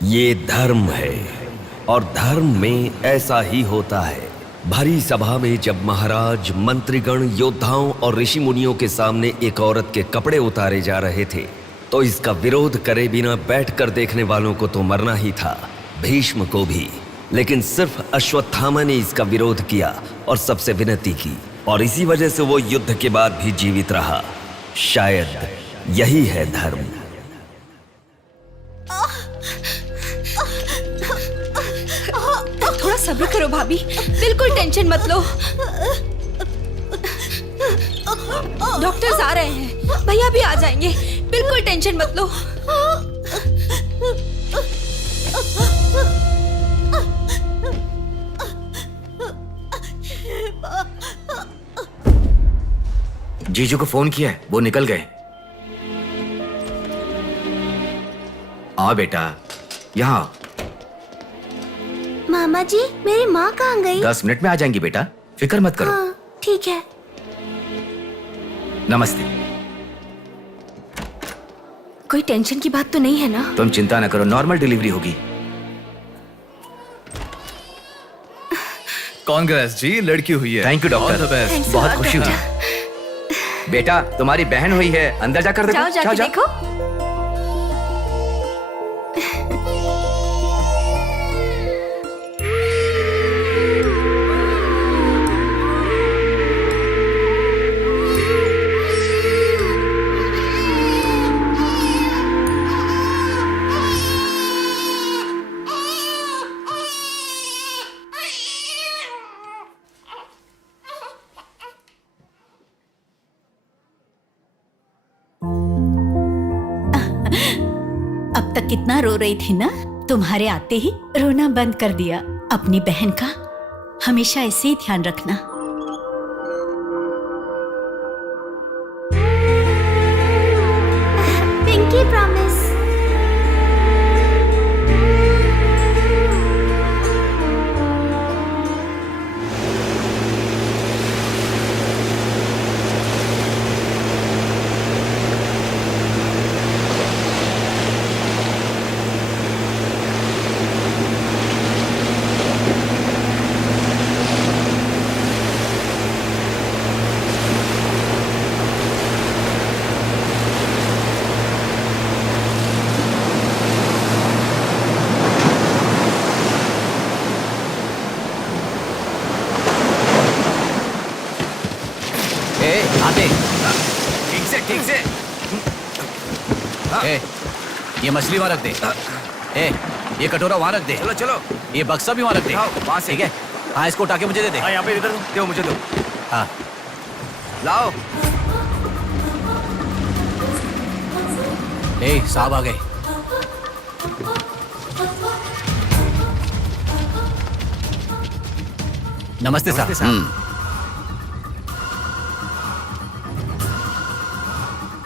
ये धर्म है और धर्म में ऐसा ही होता है। भरी सभा में जब महाराज, मंत्रीगण, योद्धाओं और ऋषि मुनियों के सामने एक औरत के कपड़े उतारे जा रहे थे तो इसका विरोध करे बिना बैठकर देखने वालों को तो मरना ही था, भीष्म को भी। लेकिन सिर्फ अश्वत्थामा ने इसका विरोध किया और सबसे विनती की, और इसी वजह से वो युद्ध के बाद भी जीवित रहा। शायद यही है धर्म। थोड़ा सब्र करो भाभी, बिल्कुल टेंशन मत लो। डॉक्टर्स आ रहे हैं, भैया भी आ जाएंगे, बिल्कुल टेंशन मत लो। जीजू को फोन किया है, वो निकल गए। आओ बेटा, यहाँ। मामा जी, मेरी माँ कहाँ गई? 10 मिनट में आ जाएंगी बेटा, फिक्र मत करो। हाँ, ठीक है। नमस्ते। कोई टेंशन की बात तो नहीं है ना? तुम चिंता न करो, नॉर्मल डिलीवरी होगी। कांग्रेस जी, लड़की हुई है। थैंक यू डॉक्टर, बहुत खुशी हुई। बेटा, तुम्हारी बहन हुई है, अंदर जाकर देखो। जाओ, जाके देखो। अब तक कितना रो रही थी ना, तुम्हारे आते ही रोना बंद कर दिया। अपनी बहन का हमेशा ऐसे ही ध्यान रखना। Pinky promise. ठीक से। ये मछली वहां रख दे। ये कटोरा वहां रख दे। चलो चलो, ये बक्सा भी वहां रख दे। वहां से। ठीक है। हाँ, इसको उठा के मुझे दे दे। यहाँ पे इधर दो, मुझे दो। हाँ, लाओ। साहब आ गए। नमस्ते साहब।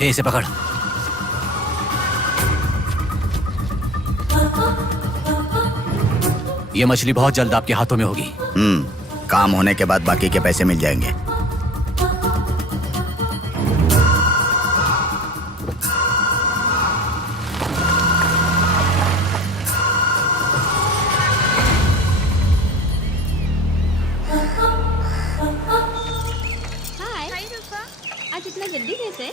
इसे पकड़। ये मछली बहुत जल्द आपके हाथों में होगी। काम होने के बाद बाकी के पैसे मिल जाएंगे। आज इतना जल्दी कैसे?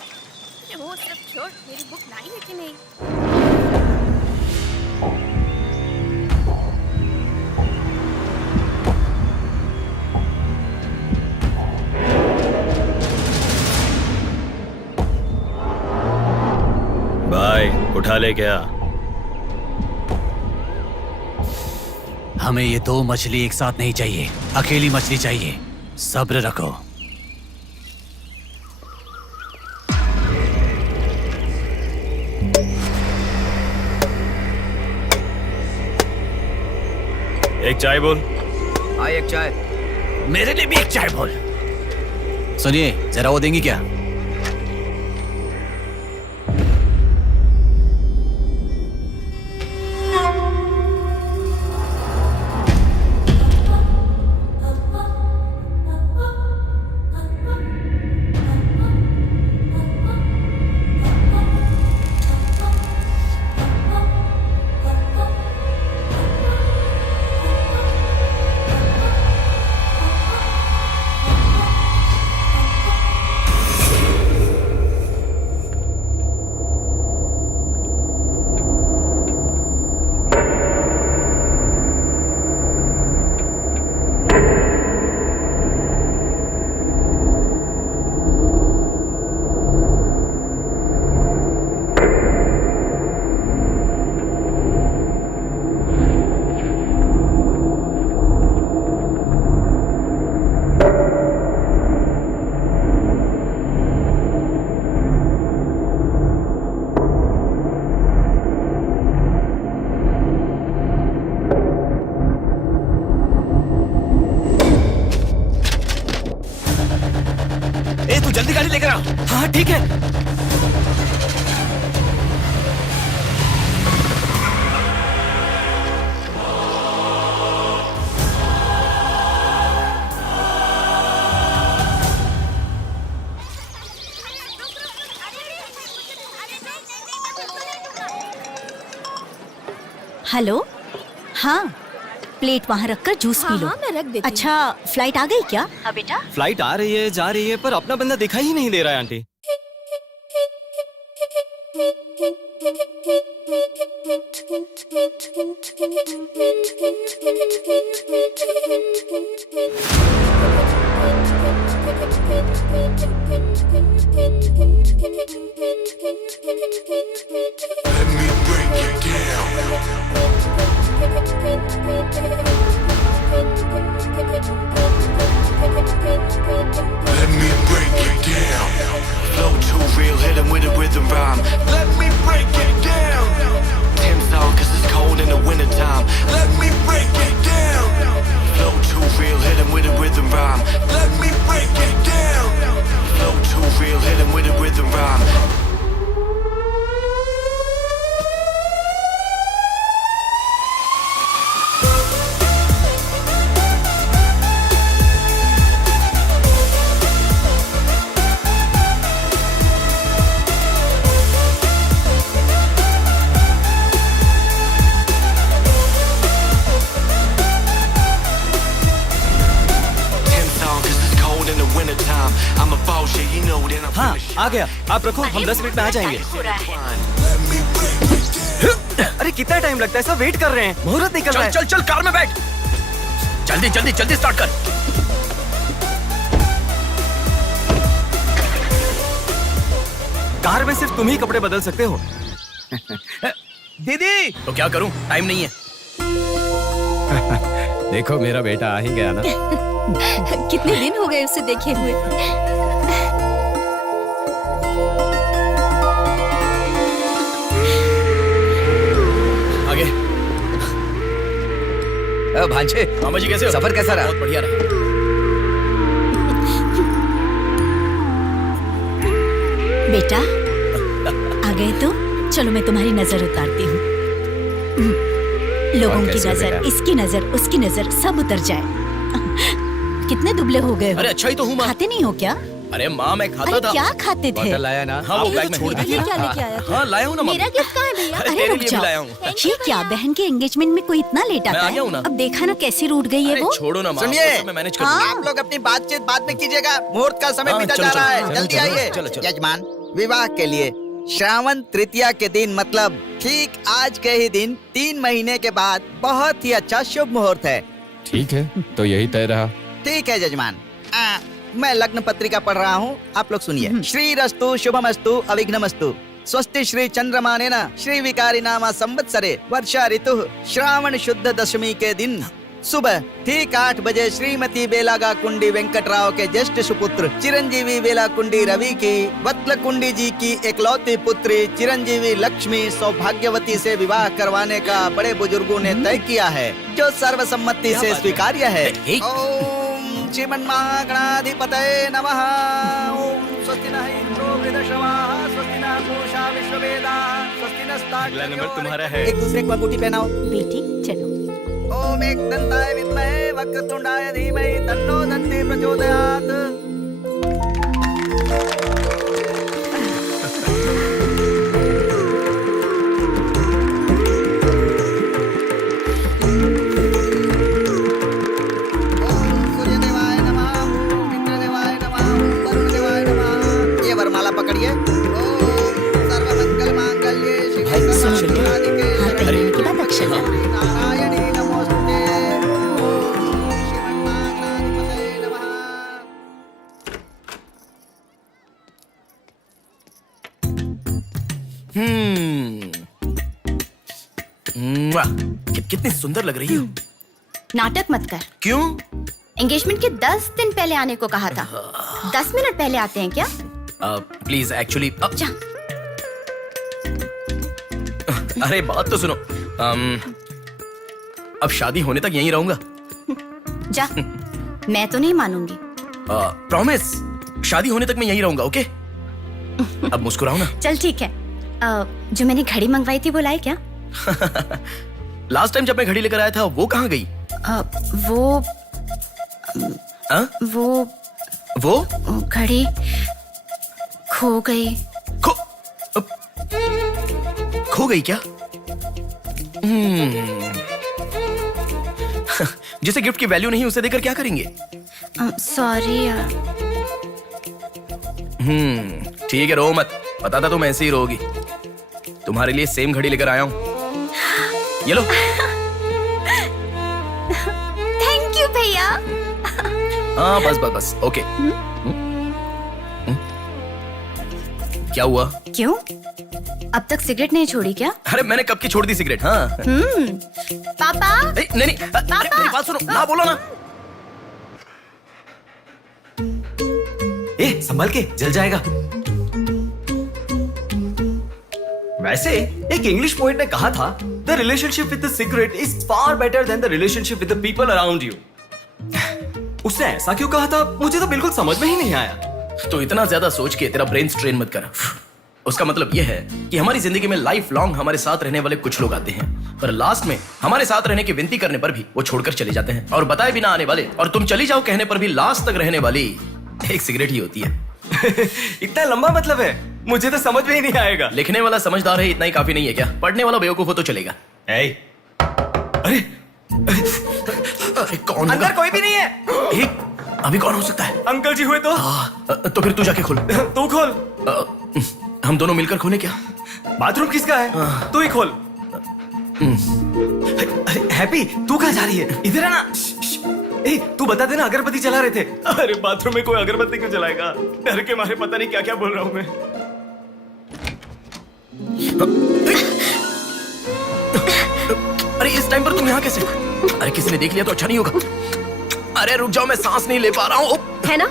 वो सब छोड़, मेरी बुक लाई है कि नहीं? भाई उठा ले क्या? हमें ये 2 मछली एक साथ नहीं चाहिए, अकेली मछली चाहिए। सब्र रखो। एक चाय बोल। हाँ, एक चाय। मेरे लिए भी एक चाय बोल। सुनिए, जरा वो देंगी क्या? हाँ ठीक है। हेलो, हाँ प्लेट वहाँ रखकर जूस पी लो। हाँ, मैं रख देती हूँ। अच्छा, फ्लाइट आ गई क्या? हाँ बेटा। फ्लाइट आ रही है, जा रही है, पर अपना बंदा दिखाई ही नहीं दे रहा है aunty. Let me break it down. Flow too real, hit 'em with a rhythm rhyme. Let me break it down. Tim's on 'cause it's cold in the wintertime. Let me break it down. Flow too real, hit 'em with a rhythm rhyme. Let me break it down. Flow too real, hit 'em with a rhythm rhyme. हाँ आ गया, आप रखो, हम 10 minute में आ जाएंगे। अरे कितना time लगता है, सब वेट कर रहे हैं, मुहूर्त निकल रहा है। चल चल कार में बैठ, जल्दी जल्दी जल्दी स्टार्ट कर। कार में सिर्फ तुम ही कपड़े बदल सकते हो। दीदी तो क्या करूं, टाइम नहीं है। देखो मेरा बेटा आ ही गया ना। कितने दिन हो गए उसे देखे हुए। आगे भांजे, मामा जी कैसे हो? सफर कैसा रहा? बहुत बढ़िया रहा। बेटा आ गए तो चलो मैं तुम्हारी नजर उतारती हूँ। लोगों की नजर, इसकी नजर, उसकी नजर, सब उतर जाए। कितने दुबले हो गए हो? अरे अच्छा ही तो हूँ माँ। खाते नहीं हो क्या? अरे माँ मैं खाता अरे था। क्या खाते थे? बॉटल लाया ना? हाँ वो बैग में छोड़ ये क्या लेके आया तू? हाँ लाया हूँ ना मेरा गिफ्ट कहाँ है भैया? अरे अरे तेरे रुक लिए भी जाओ। लाया हूँ। ये क्या, बहन के एंगेजमेंट में कोई इतना लेट मैं आता आ गया हूँ है? ना। अब देखा ना कैसे रूठ गई है अरे वो। छोड़ो ना माँ, सुनिए, वो सब मैं मैनेज कर हाँ। दूंगा। आप लोग अपनी बातचीत बाद में कीजिएगा, मुहूर्त का समय हाँ, बीता चलो, जा रहा चलो, है, चलो, जल्दी चलो, आइए। चलो, चलो। यजमान, विवाह के लिए श्रावण तृतीया के दिन, मतलब ठीक आज के ही दिन 3 महीने के बाद बहुत ही अच्छा शुभ मुहूर्त है। ठीक है, तो यही तय रहा। ठीक है यजमान, मैं लग्न पत्रिका पढ़ रहा हूँ, आप लोग सुनिए। श्रीरस्तु शुभमस्तु अविघ्नमस्तु स्वस्ति श्री चंद्रमानेन श्री विकारी नामा संवत्सरे वर्षा ऋतु श्रावण शुद्ध दशमी के दिन सुबह ठीक 8 बजे श्रीमती बेलागा कुंडी वेंकटराव के ज्येष्ठ सुपुत्र चिरंजीवी बेला कुंडी रवि की वत्ल कुंडी जी की एकलौती पुत्री चिरंजीवी लक्ष्मी सौभाग्यवती से विवाह करवाने का बड़े बुजुर्गों ने तय किया है, जो सर्वसम्मति से स्वीकार्य है। ओम श्रीमन्महागणाधिपतये नमः। ओम स्वस्ति नः इंद्रो वृद्धश्रवाः स्वस्ति नः पूषा विश्ववेदाः स्वस्ति अगला नंबर तुम्हारा है। एक दूसरे को अंगूठी पहनाओ। बेटी चलो। ओम एक दंताय विद्महे वक्रतुंडाय धीमहि तन्नो दन्ती प्रचोदयात्। ओम सूर्यदेवाय नमः, ओम इंद्रदेवाय नमः, ओम वरुणदेवाय नमः। ये वरमाला पकड़िए। ओम सर्वमंगल मांगल्ये शिवे सर्वार्थ हाथ पहनने के बाद अक्षर डालो। नारायणी नमोस्तुते। ओम श्रीमन्महागणाधिपतये नमः। कितनी सुंदर लग रही हो। नाटक मत कर। क्यों? एंगेजमेंट के 10 दिन पहले आने को कहा था। 10 मिनट पहले आते हैं क्या? प्लीज एक्चुअली जा। अरे बात तो सुनो। अब शादी होने तक यहीं रहूंगा। जा। मैं तो नहीं मानूंगी। प्रॉमिस, शादी होने तक मैं यहीं रहूंगा। ओके अब मुस्कुराओ ना। चल ठीक है। जो मैंने घड़ी मंगवाई थी वो लाए क्या? लास्ट टाइम जब मैं घड़ी लेकर आया था वो कहाँ गई? वो घड़ी खो गई। खो गई क्या? जिसे गिफ्ट की वैल्यू नहीं उसे देकर क्या करेंगे? सॉरी यार। ठीक है, रो मत। पता था तुम ऐसे ही रोगी। तुम्हारे लिए सेम घड़ी लेकर आया हूँ, ये लो। थैंक यू भैया। हाँ बस ओके। क्या हुआ? क्यों? अब तक सिगरेट नहीं छोड़ी क्या? अरे मैंने कब की छोड़ दी सिगरेट। हाँ। पापा। नहीं मेरी बात सुनो ना, बोलो ना। संभल के, जल जाएगा। वैसे एक इंग्लिश पोएट ने कहा था, the relationship with the cigarette is far better than the relationship with the people around you. उसने ऐसा क्यों कहा था मुझे तो बिल्कुल समझ में ही नहीं आया। तो इतना ज्यादा सोच के तेरा ब्रेन स्ट्रेन मत कर। उसका मतलब यह है कि हमारी जिंदगी में लाइफ लॉन्ग हमारे साथ रहने वाले कुछ लोग आते हैं, पर लास्ट में हमारे साथ रहने की विनती करने पर भी वो छोड़कर चले जाते हैं, और बताए बिना आने वाले और तुम चली जाओ कहने पर भी लास्ट तक रहने वाली एक सिगरेट ही होती है। इतना लंबा मतलब है, मुझे तो समझ में ही नहीं आएगा। लिखने वाला समझदार है इतना ही काफी नहीं है क्या? पढ़ने वाला बेवकूफ हो तो चलेगा। अरे कौन? अंदर कोई भी नहीं है। अभी कौन हो सकता है? अंकल जी हुए तो? तो फिर तू जाके खोल। तू खोल। हम दोनों मिलकर खोले क्या? बाथरूम किसका है? तू ही खोल। हैप्पी, तू कहाँ जा रही है? इधर है ना। तू बता देना, अगरबत्ती जला रहे थे। अरे बाथरूम में कोई अगरबत्ती क्यों जलाएगा? डर के मारे पता नहीं क्या क्या बोल रहा हूं मैं। अरे इस टाइम पर तुम यहाँ कैसे? अरे किसी ने देख लिया तो अच्छा नहीं होगा। अरे रुक जाओ, मैं सांस नहीं ले पा रहा हूँ। है ना,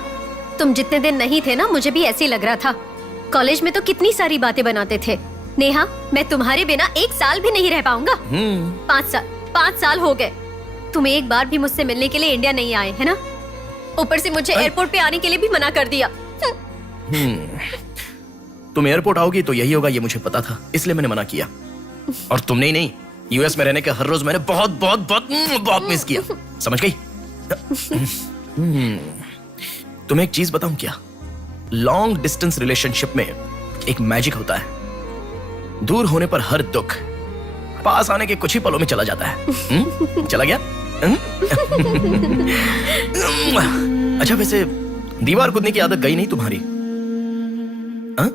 तुम जितने दिन नहीं थे ना, मुझे भी ऐसे ही लग रहा था। कॉलेज में तो कितनी सारी बातें बनाते थे। नेहा, मैं तुम्हारे बिना 1 साल भी नहीं रह पाऊंगा। 5 साल हो गए। तुम एक बार भी मुझसे मिलने के लिए इंडिया नहीं आए, है ना? ऊपर से मुझे एयरपोर्ट पे आने के लिए भी मना कर दिया। तुम एयरपोर्ट आओगी तो यही होगा, ये मुझे पता था, इसलिए मैंने मना किया। और तुमने ही नहीं, यूएस में रहने के हर रोज मैंने बहुत बहुत बहुत बहुत मिस किया। समझ गई? तुम्हें एक चीज बताऊं क्या? लॉन्ग डिस्टेंस रिलेशनशिप में एक मैजिक होता है। दूर होने पर हर दुख पास आने के कुछ ही पलों में चला जाता है। चला गया? अच्छा वैसे दीवार कूदने की आदत गई नहीं तुम्हारी? हाँ?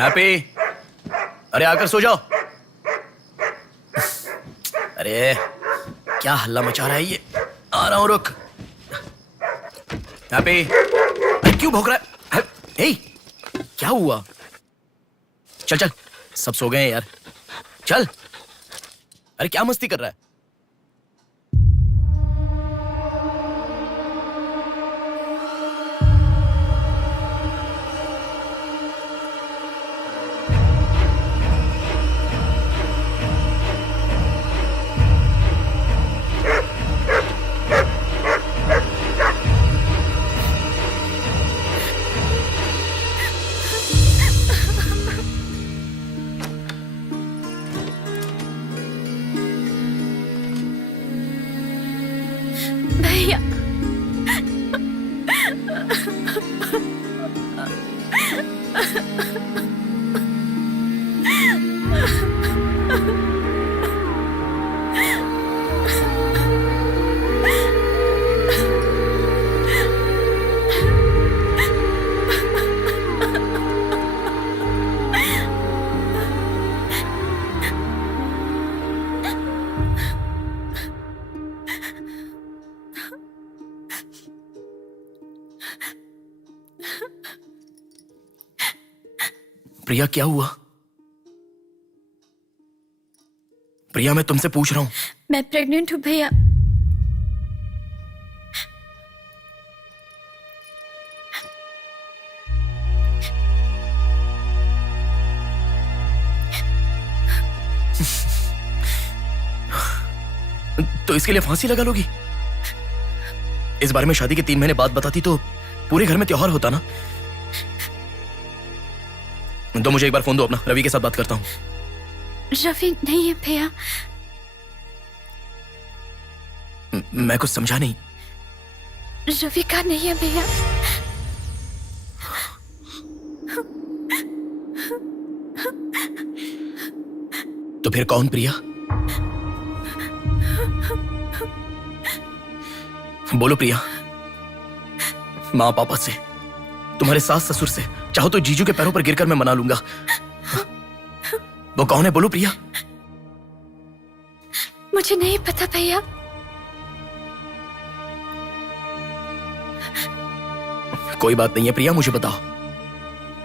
हैप्पी, अरे आकर सो जाओ। अरे क्या हल्ला मचा रहा है ये? आ रहा हूं, रुक। हैप्पी, क्यों भौंक रहा है? हे, क्या हुआ? चल चल, सब सो गए हैं यार, चल। अरे क्या मस्ती कर रहा है? भैया, प्रिया क्या हुआ? प्रिया मैं तुमसे पूछ रहा हूं। मैं प्रेग्नेंट हूँ भैया। तो इसके लिए फांसी लगा लोगी? इस बारे में शादी के 3 महीने बाद बताती तो पूरे घर में त्योहार होता ना। तो मुझे एक बार फोन दो अपना, रवि के साथ बात करता हूँ। रवि नहीं है भैया। मैं कुछ समझा नहीं। रवि का नहीं है भैया। तो फिर कौन प्रिया? बोलो प्रिया। माँ पापा से, तुम्हारे सास ससुर से, चाहो तो जीजू के पैरों पर गिरकर मैं मना लूंगा। वो कौन है बोलो प्रिया? मुझे नहीं पता भैया। कोई बात नहीं है प्रिया, मुझे बताओ,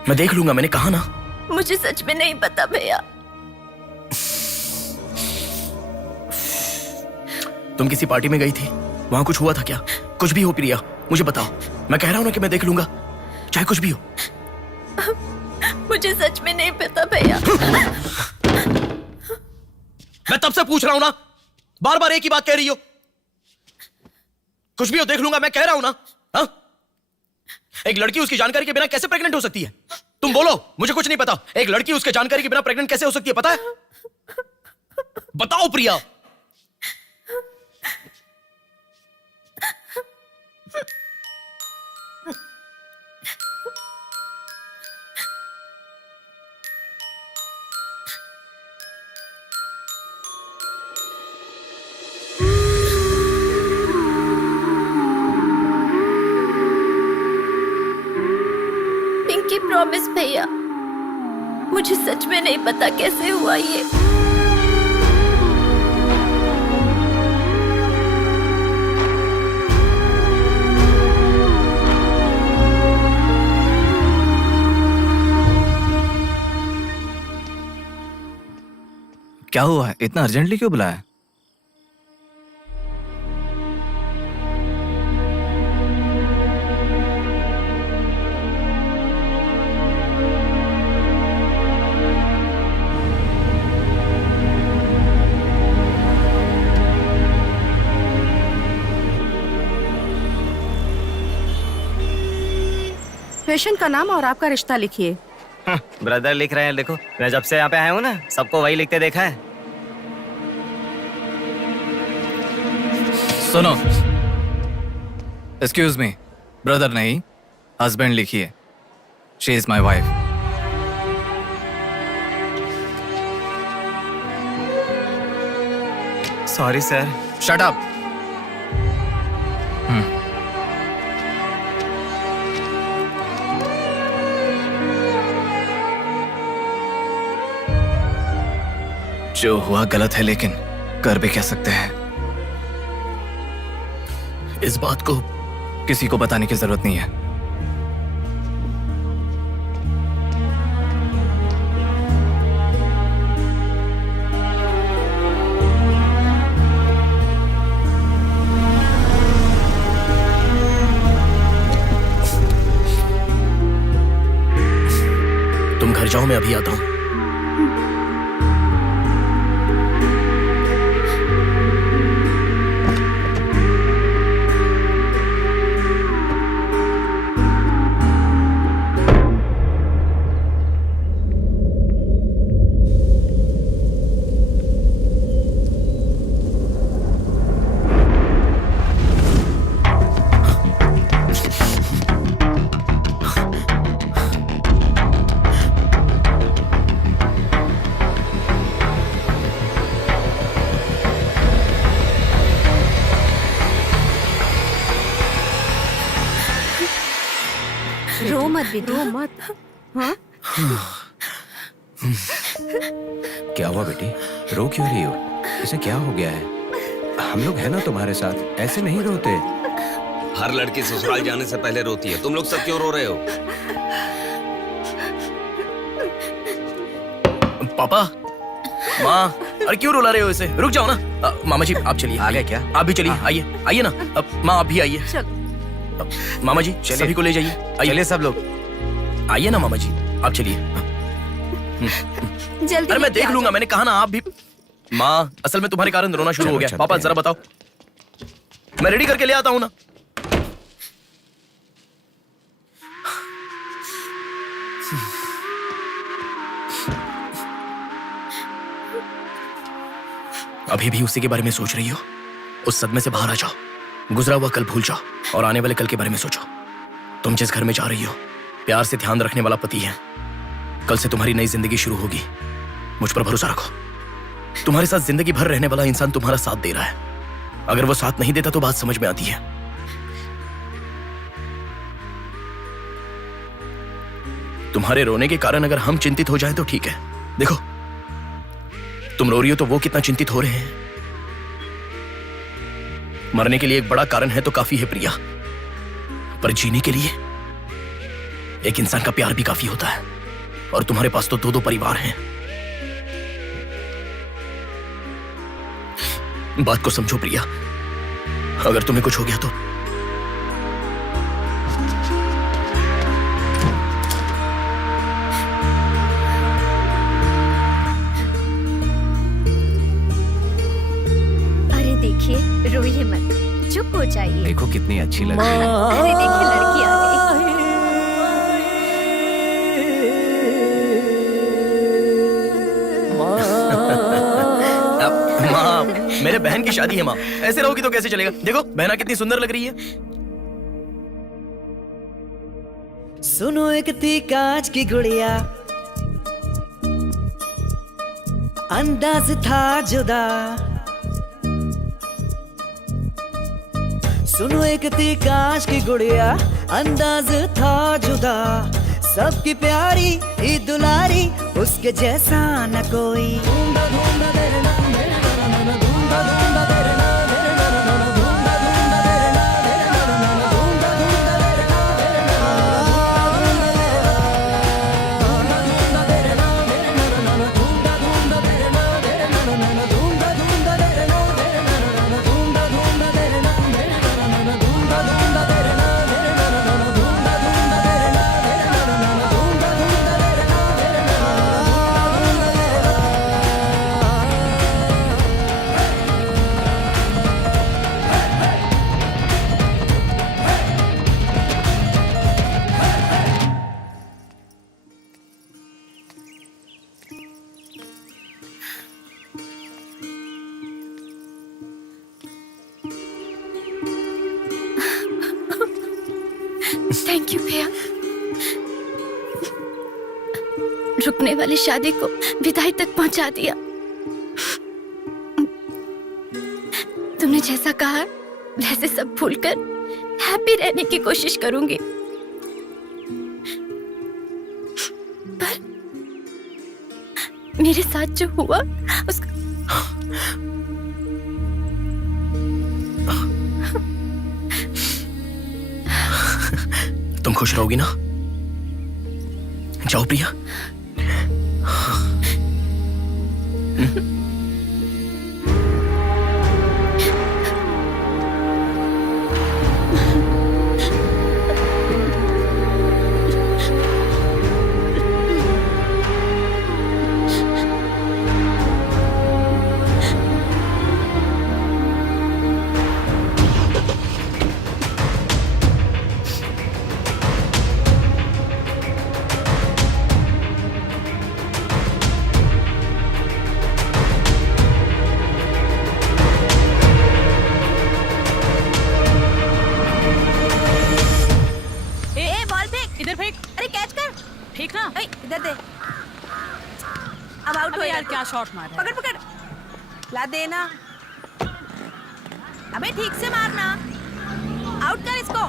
मैं देख लूंगा, मैंने कहा ना। मुझे सच में नहीं पता भैया। तुम किसी पार्टी में गई थी, वहां कुछ हुआ था क्या? कुछ भी हो प्रिया, मुझे बताओ। मैं कह रहा हूं ना कि मैं देख लूंगा, चाहे कुछ भी हो। मुझे सच में नहीं पता भैया। मैं तब से पूछ रहा हूं ना, बार बार एक ही बात कह रही हो। कुछ भी हो देख लूंगा, मैं कह रहा हूं ना। हा? एक लड़की उसकी जानकारी के बिना कैसे प्रेग्नेंट हो सकती है? तुम बोलो, मुझे कुछ नहीं पता। एक लड़की उसके जानकारी के बिना प्रेग्नेंट कैसे हो सकती है, पता है? बताओ प्रिया। पिंकी प्रॉमिस भैया, मुझे सच में नहीं पता कैसे हुआ ये। क्या हुआ है? इतना अर्जेंटली क्यों बुलाया? पेशेंट का नाम और आपका रिश्ता लिखिए। ब्रदर लिख रहे हैं, देखो। मैं जब से यहाँ पे आया हूँ ना, सबको वही लिखते देखा है। सुनो, एक्सक्यूज मी, ब्रदर नहीं, हस्बैंड लिखिए। She is my wife. Sorry sir. Shut up. जो हुआ गलत है, लेकिन कर भी कह सकते हैं। इस बात को किसी को बताने की जरूरत नहीं है। तुम घर जाओ, मैं अभी आता हूं। रो मत बेटा, रो मत। हाँ? क्या हुआ बेटी? रो क्यों रही हो? इसे क्या हो गया है? हम लोग हैं ना तुम्हारे साथ, ऐसे नहीं रोते। हर लड़की ससुराल जाने से पहले रोती है, तुम लोग सब क्यों रो रहे हो? पापा, माँ, अरे क्यों रुला रहे हो इसे? रुक जाओ ना। मामा जी आप चलिए। आ गए क्या? आप भी चलिए, आइए आइए ना। माँ आप भी आइए। मामा जी सभी को ले जाइए। चलिए सब लोग, आइए ना मामा जी, आप चलिए। जल्दी। अरे मैं देख लूंगा, मैंने कहा ना। आप भी माँ, असल में तुम्हारे कारण रोना शुरू हो गया। चलते पापा हैं। जरा बताओ, मैं रेडी करके ले आता हूँ ना। अभी भी उसी के बारे में सोच रही हो? उस सदमे से बाहर आ जाओ, गुजरा हुआ कल भूल जाओ और आने वाले कल के बारे में सोचो। तुम जिस घर में जा रही हो, प्यार से ध्यान रखने वाला पति है। कल से तुम्हारी नई जिंदगी शुरू होगी। मुझ पर भरोसा रखो। तुम्हारे साथ जिंदगी भर रहने वाला इंसान तुम्हारा साथ दे रहा है। अगर वो साथ नहीं देता तो बात समझ में आती है। तुम्हारे रोने के कारण अगर हम चिंतित हो जाए तो ठीक है। देखो, तुम रो रही हो तो वो कितना चिंतित हो रहे हैं। मरने के लिए एक बड़ा कारण है तो काफी है प्रिया, पर जीने के लिए एक इंसान का प्यार भी काफी होता है। और तुम्हारे पास तो 2-2 परिवार हैं। बात को समझो प्रिया, अगर तुम्हें कुछ हो गया तो अरे देखिए, रोइए मत, चुप हो जाइए। देखो कितनी अच्छी लग रही है। अरे देखिए, लड़की आ गई। माँ, मेरे बहन की शादी है माँ, ऐसे रहोगी तो कैसे चलेगा? देखो बहना कितनी सुंदर लग रही है। सुनो एक थी कांच की गुड़िया, अंदाज था जुदा। सुनो एक थी कांच की गुड़िया, अंदाज था जुदा। सबकी प्यारी ही दुलारी, उसके जैसा न कोई। थैंक यू भैया, रुकने वाली शादी को विदाई तक पहुंचा दिया। तुमने जैसा कहा वैसे सब भूलकर हैप्पी रहने की कोशिश करूंगी। पर मेरे साथ जो हुआ उसका तुम खुश रहोगी ना? जाओ प्रिया। इधर दे। अब आउट हो यार, क्या शॉट मारा। पकड़ पकड़, ला देना। अबे ठीक से मारना, आउट कर इसको।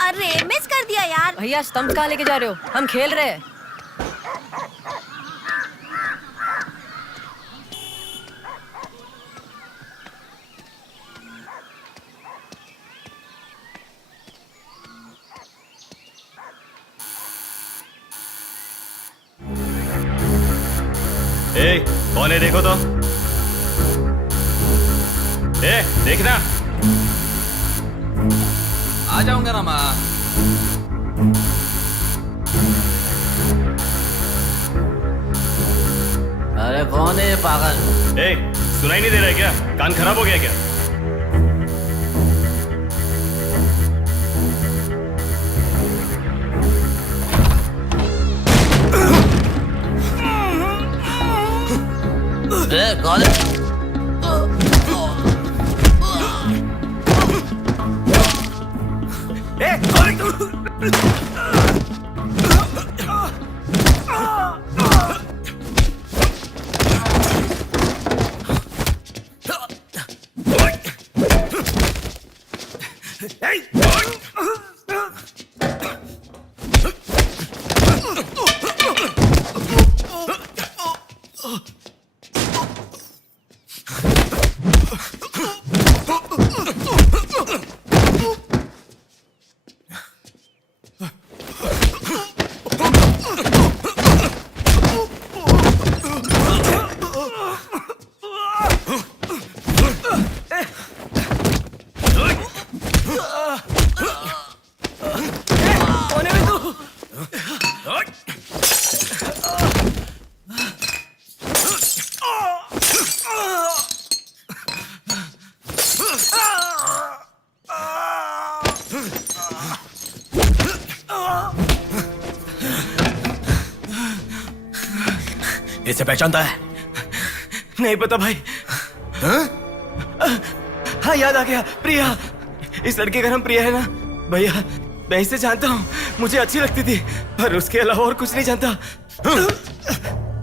अरे मिस कर दिया यार। भैया स्टंप कहाँ लेके जा रहे हो? हम खेल रहे हैं। ए, कौन है देखो तो। देखना। आ जाऊंगा ना माँ। अरे कौन है ये पागल? सुनाई नहीं दे रहा है क्या? कान खराब हो गया क्या? कौन है? इसे पहचानता है? नहीं पता भाई। हाँ याद आ गया, प्रिया। इस लड़के का नाम प्रिया है ना भैया? मैं इसे जानता हूँ, मुझे अच्छी लगती थी, पर उसके अलावा और कुछ नहीं जानता।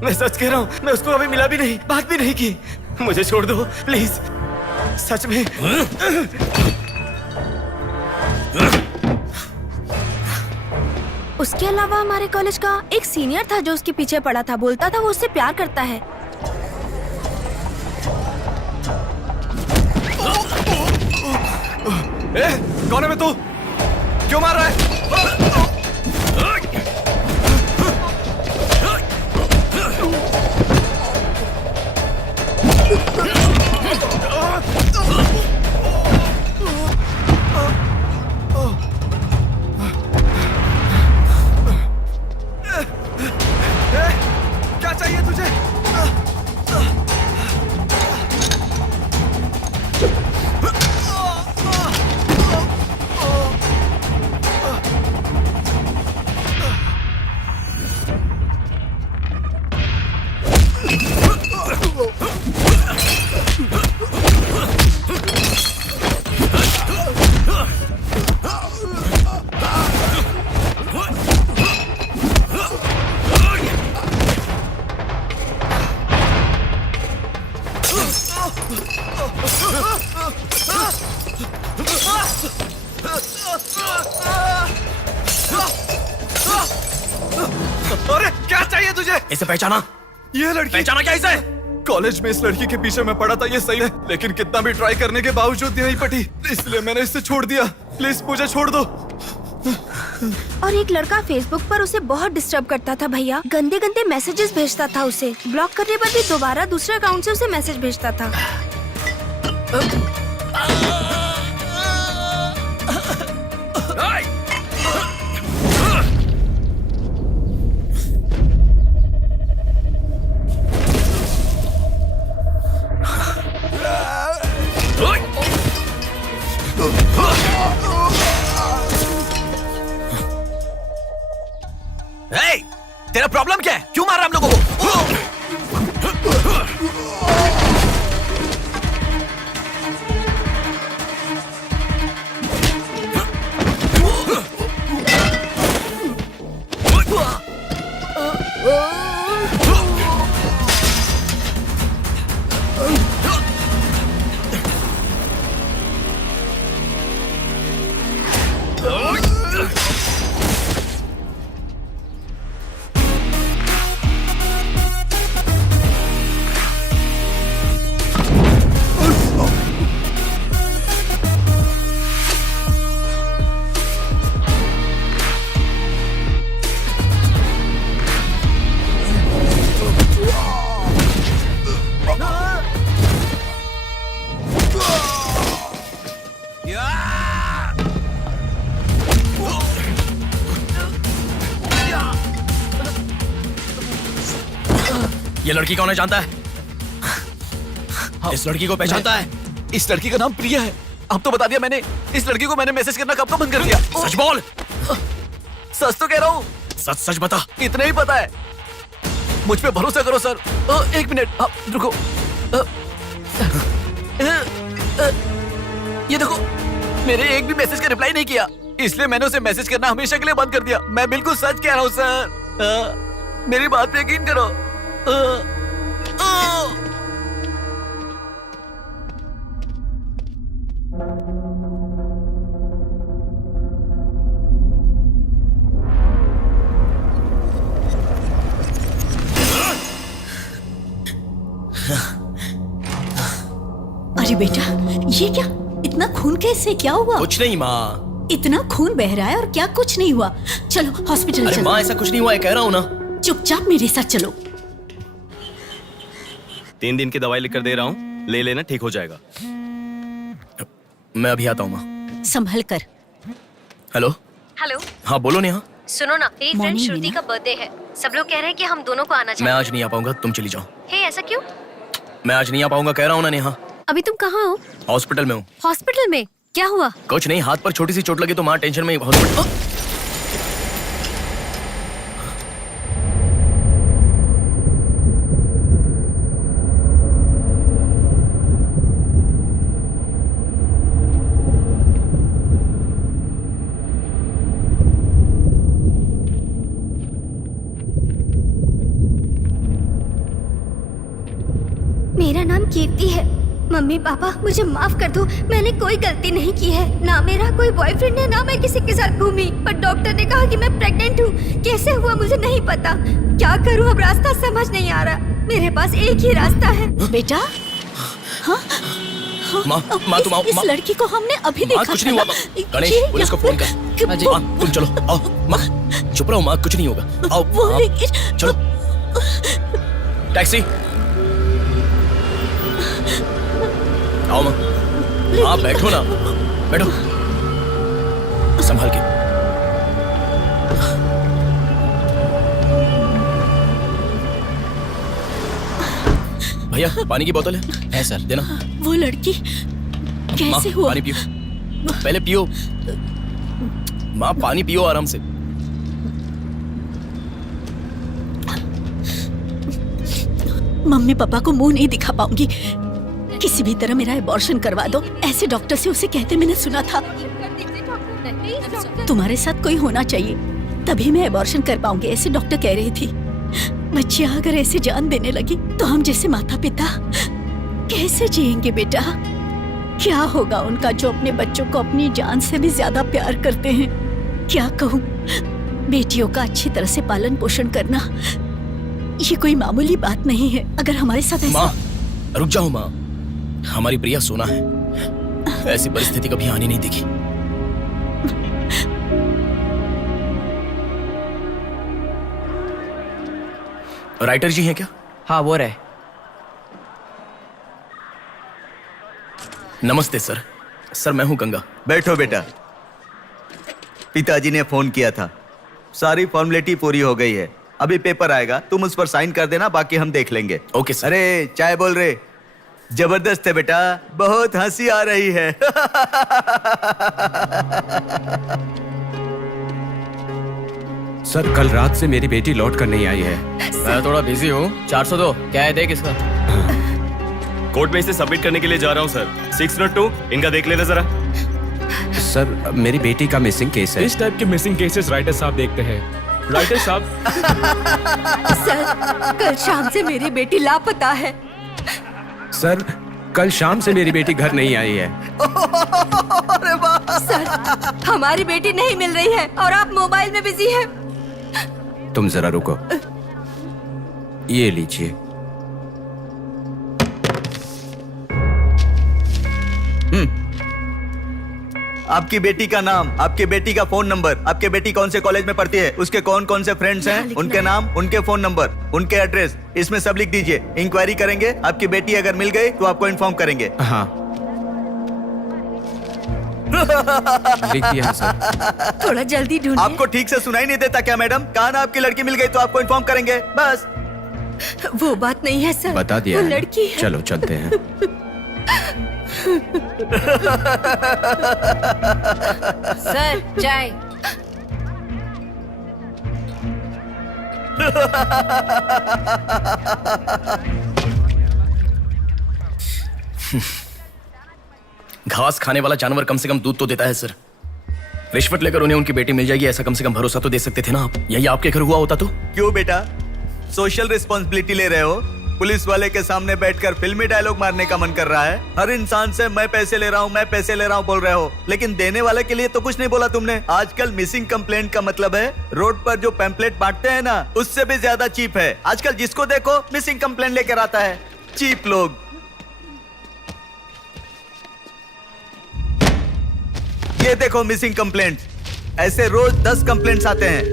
मैं सच कह रहा हूँ, मैं उसको अभी मिला भी नहीं, बात भी नहीं की। मुझे छोड़ दो प्लीज, सच में। उसके अलावा हमारे कॉलेज का एक सीनियर था जो उसके पीछे पड़ा था, बोलता था वो उससे प्यार करता है। कौन है मैं? तू क्यों मार रहा है? क्या चाहिए तुझे? अरे क्या चाहिए तुझे? इसे पहचाना? ये लड़की पहचाना क्या इसे? कॉलेज में इस लड़की के पीछे मैं पड़ा था, ये सही है, लेकिन कितना भी ट्राई करने के बावजूद नहीं पटी, इसलिए मैंने इसे छोड़ दिया। प्लीज मुझे छोड़ दो। और एक लड़का फेसबुक पर उसे बहुत डिस्टर्ब करता था भैया, गंदे गंदे मैसेजेस भेजता था उसे। ब्लॉक करने पर भी दोबारा दूसरे अकाउंट से उसे मैसेज भेजता था। तेरा प्रॉब्लम क्या है? क्यों मार रहा हम लोगों को? ये लड़की कौन है जानता है? इस लड़की को पहचानता है? इस लड़की का नाम प्रिया है। अब तो बता दिया मैंने। इस लड़की को मैंने मैसेज करना कब का बंद कर दिया। सच बोल। सच तो कह रहा हूँ। सच सच बता। इतना ही पता है। मुझ पे भरोसा करो सर। एक मिनट रुको। ये देखो, मेरे एक भी मैसेज का रिप्लाई नहीं किया, इसलिए मैंने उसे मैसेज करना हमेशा के लिए बंद कर दिया। मैं बिल्कुल सच कह रहा हूँ सर। मेरी बात पे यकीन करो। अरे बेटा, ये क्या? इतना खून कैसे? क्या हुआ? कुछ नहीं माँ। इतना खून बह रहा है और क्या कुछ नहीं हुआ? चलो हॉस्पिटल अरे चलो। माँ ऐसा कुछ नहीं हुआ है, कह रहा हूँ ना। चुपचाप मेरे साथ चलो। 3 दिन की दवाई लिख कर दे रहा हूँ, ले लेना, ठीक हो जाएगा। मैं अभी आता हूँ माँ। संभल कर। हेलो। हेलो। हाँ बोलो नेहा। सुनो ना, मेरी फ्रेंड श्रुति का बर्थडे है। सब लोग कह रहे हैं कि हम दोनों को आना चाहिए। मैं आज नहीं आ पाऊंगा, तुम चली जाओ। हे, ऐसा क्यों? मैं आज नहीं आ पाऊंगा, कह रहा हूँ ना नेहा। अभी तुम कहाँ हो? हॉस्पिटल में हूँ। हॉस्पिटल में? क्या हुआ? कुछ नहीं, हाथ पर छोटी सी चोट लगी तो माँ टेंशन में हॉस्पिटल। मेरा नाम कीर्ति है। मम्मी पापा मुझे माफ कर दो, मैंने कोई गलती नहीं की है। ना मेरा कोई बॉयफ्रेंड है, ना मैं किसी के साथ घूमी। पर डॉक्टर ने कहा कि मैं प्रेग्नेंट हूँ। कैसे हुआ मुझे नहीं पता। क्या करूँ अब, रास्ता समझ नहीं आ रहा। मेरे पास एक ही रास्ता है। बेटा, हाँ? माँ तुम आओ। इस लड़की को हमने अभी देखा। कुछ नहीं हुआ। गणेश, पुलिस को फोन कर। माँ तुम चलो, आओ। माँ चुप रहो माँ, कुछ नहीं होगा। आओ चलो। टैक्सी। आओ माँ। आप बैठो ना, बैठो संभाल के। भैया पानी की बोतल है सर, देना। वो लड़की कैसे हुआ? पानी पियो, पहले पियो। माँ पानी पियो आराम से। मम्मी पापा को मुंह नहीं दिखा पाऊंगी। किसी भी तरह मेरा एबॉर्शन करवा दो, ऐसे डॉक्टर से उसे कहते मैंने सुना था। तुम्हारे साथ कोई होना चाहिए, तभी मैं एबॉर्शन कर पाऊंगी, ऐसे डॉक्टर कह रही थी। बच्चियां अगर ऐसे जान देने लगी तो हम जैसे माता पिता कैसे जिएंगे बेटा? क्या होगा उनका जो अपने बच्चों को अपनी जान से भी ज्यादा प्यार करते हैं? क्या कहूँ, बेटियों का अच्छी तरह से पालन पोषण करना ये कोई मामूली बात नहीं है। अगर हमारे साथ ऐसा... माँ रुक जाओ माँ, हमारी प्रिया सोना है, ऐसी परिस्थिति कभी आनी नहीं देखी। राइटर जी हैं क्या? हाँ वो रहे। नमस्ते सर। सर मैं हूं गंगा। बैठो बेटा। पिताजी ने फोन किया था, सारी फॉर्मेलिटी पूरी हो गई है। अभी पेपर आएगा, तुम उस पर साइन कर देना, बाकी हम देख लेंगे। Okay sir. अरे चाय बोल रहे? जबरदस्त है बेटा, बहुत हंसी आ रही है। सर कल रात से मेरी बेटी लौट कर नहीं आई है। मैं थोड़ा बिजी हूँ। 402 क्या है, देख इसका। कोर्ट में इसे सबमिट करने के लिए जा रहा हूँ सर। 602 इनका देख लेना जरा। सर मेरी बेटी का मिसिंग केस है। इस टाइप के मिसिंग केसेस राइटर साहब देखते हैं। राइटर साहब। सर कल शाम से मेरी बेटी लापता है। सर कल शाम से मेरी बेटी घर नहीं आई है। सर हमारी बेटी नहीं मिल रही है और आप मोबाइल में बिजी हैं। तुम जरा रुको, ये लीजिए। आपकी बेटी का नाम, आपकी बेटी का फोन नंबर, आपकी बेटी कौन से कॉलेज में पढ़ती है, उसके कौन कौन से फ्रेंड्स हैं, उनके नाम, उनके फोन नंबर, उनके एड्रेस, इसमें सब लिख दीजिए। इंक्वायरी करेंगे, आपकी बेटी अगर मिल गई तो आपको इन्फॉर्म करेंगे। हाँ लिख दिया सर। थोड़ा जल्दी ढूंढिए। आपको ठीक से सुनाई नहीं देता क्या मैडम? कहा ना आपकी लड़की मिल गई तो आपको इन्फॉर्म करेंगे, बस। वो बात नहीं है सर। बता दिया वो है ना? लड़की है। चलो चलते हैं। सर चाय। घास खाने वाला जानवर कम से कम दूध तो देता है सर। रिश्वत लेकर उन्हें उनकी बेटी मिल जाएगी ऐसा कम से कम भरोसा तो दे सकते थे ना आप। यही आपके घर हुआ होता तो? क्यों बेटा, सोशल रिस्पॉन्सिबिलिटी ले रहे हो? पुलिस वाले के सामने बैठकर फिल्मी डायलॉग मारने का मन कर रहा है? हर इंसान से मैं पैसे ले रहा हूँ, मैं पैसे ले रहा हूँ बोल रहे हो, लेकिन देने वाले के लिए तो कुछ नहीं बोला तुमने। आजकल मिसिंग कंप्लेंट का मतलब है रोड पर जो पैम्पलेट बांटते हैं ना, उससे भी ज्यादा चीप है। आजकल जिसको देखो मिसिंग कंप्लेंट लेकर आता है। चीप लोग। ये देखो मिसिंग कंप्लेंट, ऐसे रोज 10 कंप्लेंट्स आते हैं।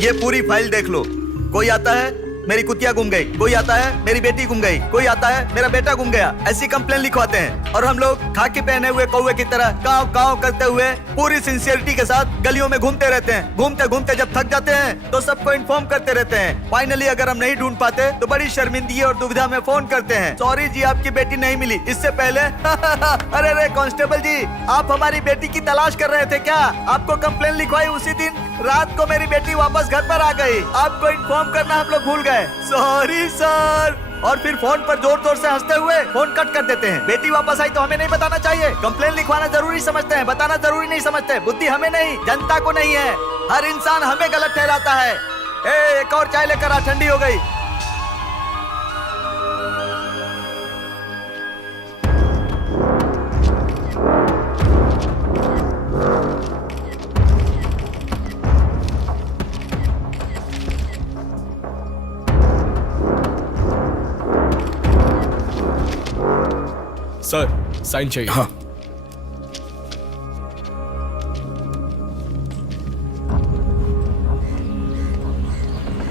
ये पूरी फाइल देख लो। कोई आता है मेरी कुतिया गुम गई, कोई आता है मेरी बेटी गुम गई, कोई आता है मेरा बेटा गुम गया। ऐसी कंप्लेंट लिखवाते हैं और हम लोग खाकी पहने हुए कौवे की तरह काव काव करते हुए पूरी सिंसियरिटी के साथ गलियों में घूमते रहते हैं। घूमते घूमते जब थक जाते हैं तो सबको इन्फॉर्म करते रहते हैं। फाइनली अगर हम नहीं ढूंढ पाते तो बड़ी शर्मिंदगी और दुविधा में फोन करते हैं, सॉरी जी आपकी बेटी नहीं मिली। इससे पहले अरे रे कांस्टेबल जी, आप हमारी बेटी की तलाश कर रहे थे क्या? आपको कंप्लेंट लिखवाई उसी दिन रात को मेरी बेटी वापस घर पर आ गई। आपको इन्फॉर्म करना हम लोग भूल गए, सॉरी सर। और फिर फोन पर जोर जोर से हंसते हुए फोन कट कर देते हैं। बेटी वापस आई तो हमें नहीं बताना चाहिए। कंप्लेंट लिखवाना जरूरी समझते हैं, बताना जरूरी नहीं समझते। बुद्धि हमें नहीं, जनता को नहीं है। हर इंसान हमें गलत ठहराता है। एक और चाय लेकर आ, ठंडी हो गई। सर साइन चाहिए। हाँ।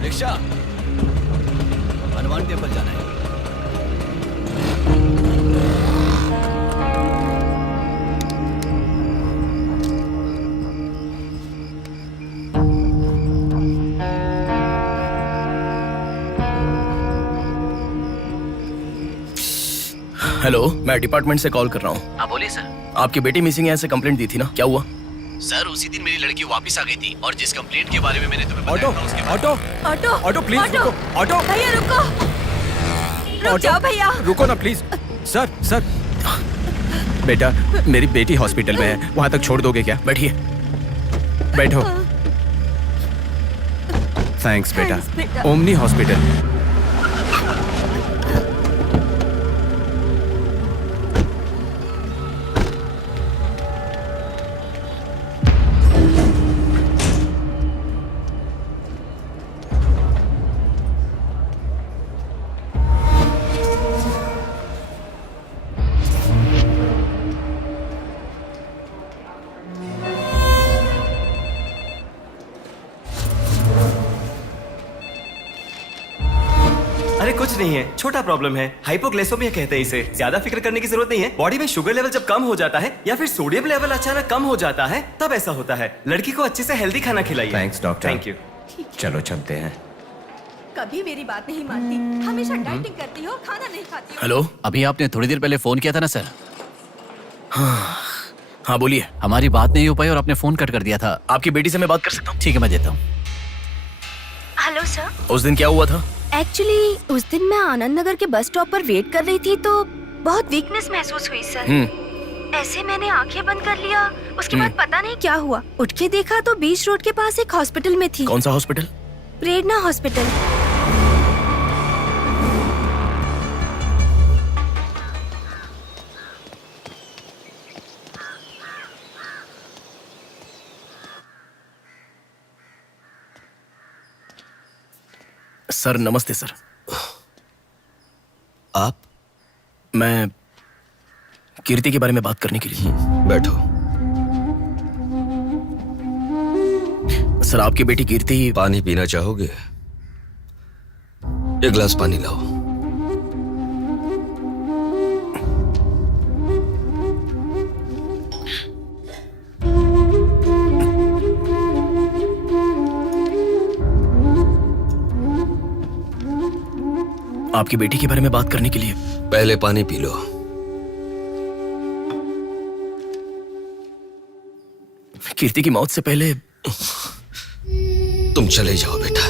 रिक्शा, हनुमान टेम्पल जाना है। हेलो, मैं डिपार्टमेंट से कॉल कर रहा हूँ। हाँ बोलिए सर। आपकी बेटी मिसिंग है ऐसे कंप्लेंट दी थी ना, क्या हुआ? सर उसी दिन मेरी लड़की वापस आ गई थी और जिस कंप्लेंट के बारे में मैंने तुम्हें ऑटो बताया था उसके ऑटो ऑटो ऑटो प्लीज रुको। ऑटो भैया रुको, रुक जाओ भैया। रुको ना प्लीज। सर सर, बेटा मेरी बेटी हॉस्पिटल में है, वहां तक छोड़ दोगे क्या? बैठिए। बैठो। थैंक्स बेटा। Omni hospital. अरे कुछ नहीं है, छोटा प्रॉब्लम है, हाइपोग्लाइसेमिया कहते हैं इसे। ज्यादा फिक्र करने की जरूरत नहीं है। बॉडी में शुगर लेवल जब कम हो जाता है या फिर सोडियम लेवल अचानक कम हो जाता है तब ऐसा होता है। लड़की को अच्छे से हेल्दी खाना खिलाइए। Thanks doctor. Thank you. चलो चलते हैं। कभी मेरी बात नहीं मानती, हमेशा डाइटिंग करती हो, खाना नहीं खाती हो। हेलो, अभी आपने थोड़ी देर पहले फोन किया था ना सर। हाँ बोलिए। हमारी बात नहीं हो पाई और आपने फोन कट कर दिया था। आपकी बेटी से मैं बात कर सकता हूँ? ठीक है मैं देता हूँ। Hello sir. उस दिन क्या हुआ था? एक्चुअली उस दिन मैं आनंद नगर के बस स्टॉप पर वेट कर रही थी तो बहुत वीकनेस महसूस हुई सर। ऐसे मैंने आंखें बंद कर लिया। उसके बाद पता नहीं क्या हुआ, उठ के देखा तो बीच रोड के पास एक हॉस्पिटल में थी। कौन सा हॉस्पिटल? प्रेरणा हॉस्पिटल। सर नमस्ते सर। आप? मैं कीर्ति के बारे में बात करने के लिए। बैठो। सर आपकी बेटी कीर्ति। पानी पीना चाहोगे? एक गिलास पानी लाओ। आपकी बेटी के बारे में बात करने के लिए। पहले पानी पी लो। कीर्ति की मौत से पहले तुम चले जाओ बेटा।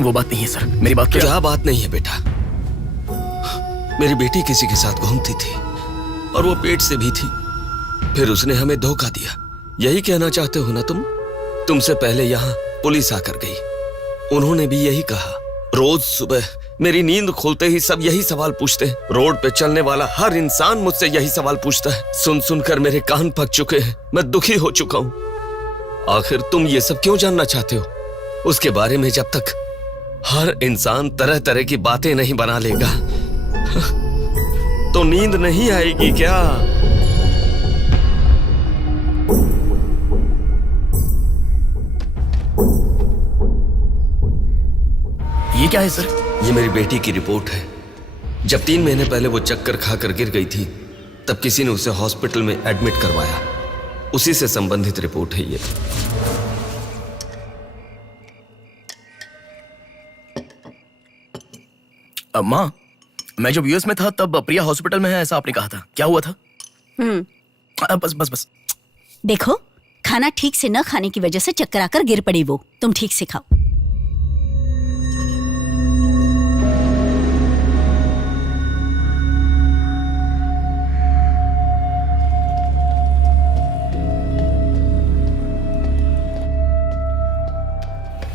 वो बात नहीं है सर, मेरी बात क्या बात नहीं है बेटा? मेरी बेटी किसी के साथ घूमती थी और वो पेट से भी थी, फिर उसने हमें धोखा दिया। यही कहना चाहते हो ना तुम? तुमसे पहले यहाँ पुलिस आकर गई, उन्होंने भी यही कहा। रोज सुबह मेरी नींद खोलते ही सब यही सवाल पूछते हैं। रोड पे चलने वाला हर इंसान मुझसे यही सवाल पूछता है। सुन सुनकर मेरे कान पक चुके हैं, मैं दुखी हो चुका हूँ। आखिर तुम ये सब क्यों जानना चाहते हो? उसके बारे में जब तक हर इंसान तरह तरह की बातें नहीं बना लेगा तो नींद नहीं आएगी क्या? ये क्या है सर? ये मेरी बेटी की रिपोर्ट है। जब 3 महीने पहले वो चक्कर खाकर गिर गई थी, तब किसी ने उसे हॉस्पिटल में एडमिट करवाया। उसी से संबंधित रिपोर्ट है ये। माँ, मैं जब यूएस में था तब प्रिया हॉस्पिटल में है, ऐसा आपने कहा था। क्या हुआ था? बस बस बस। देखो, खाना ठीक से न खाने की वजह से चक्कर आकर गिर पड़ी वो। तुम ठीक से खाओ।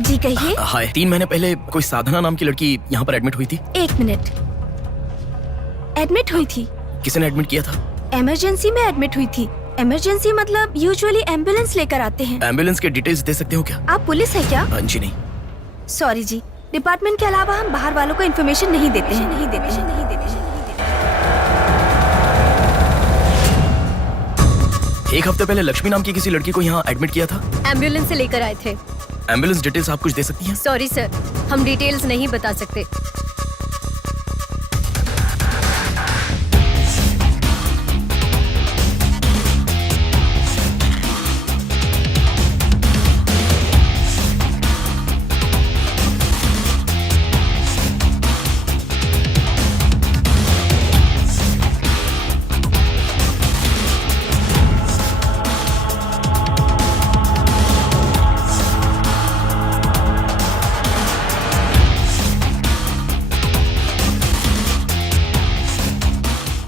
जी कहिए। हाय। 3 महीने पहले कोई साधना नाम की लड़की यहाँ पर एडमिट हुई थी। 1 मिनट। एडमिट हुई थी? किसने एडमिट किया था? इमरजेंसी में एडमिट हुई थी। इमरजेंसी मतलब यूजुअली एम्बुलेंस लेकर आते हैं। एम्बुलेंस के डिटेल्स दे सकते हो क्या? आप पुलिस है क्या? जी नहीं। सॉरी जी, डिपार्टमेंट के अलावा हम बाहर वालों को इन्फॉर्मेशन नहीं देते हैं। एक हफ्ते पहले लक्ष्मी नाम की किसी लड़की को यहाँ एडमिट किया था। एम्बुलेंस से लेकर आए थे। एम्बुलेंस डिटेल्स आप कुछ दे सकती हैं? सॉरी सर, हम डिटेल्स नहीं बता सकते।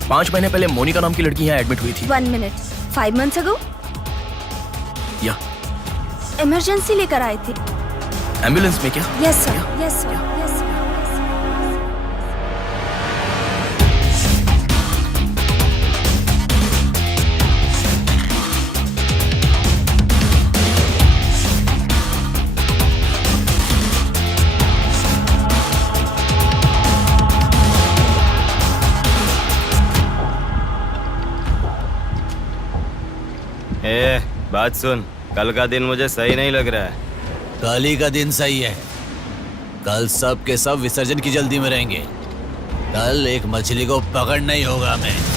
पांच महीने पहले मोनिका नाम की लड़की यहाँ एडमिट हुई थी। 1 मिनट। 5 months ago? या इमरजेंसी लेकर आए थे। एम्बुलेंस में क्या? Yes sir, yes sir, yes sir. बात सुन, कल का दिन मुझे सही नहीं लग रहा है। कल ही का दिन सही है। कल सब के सब विसर्जन की जल्दी में रहेंगे। कल एक मछली को पकड़ना ही होगा हमें।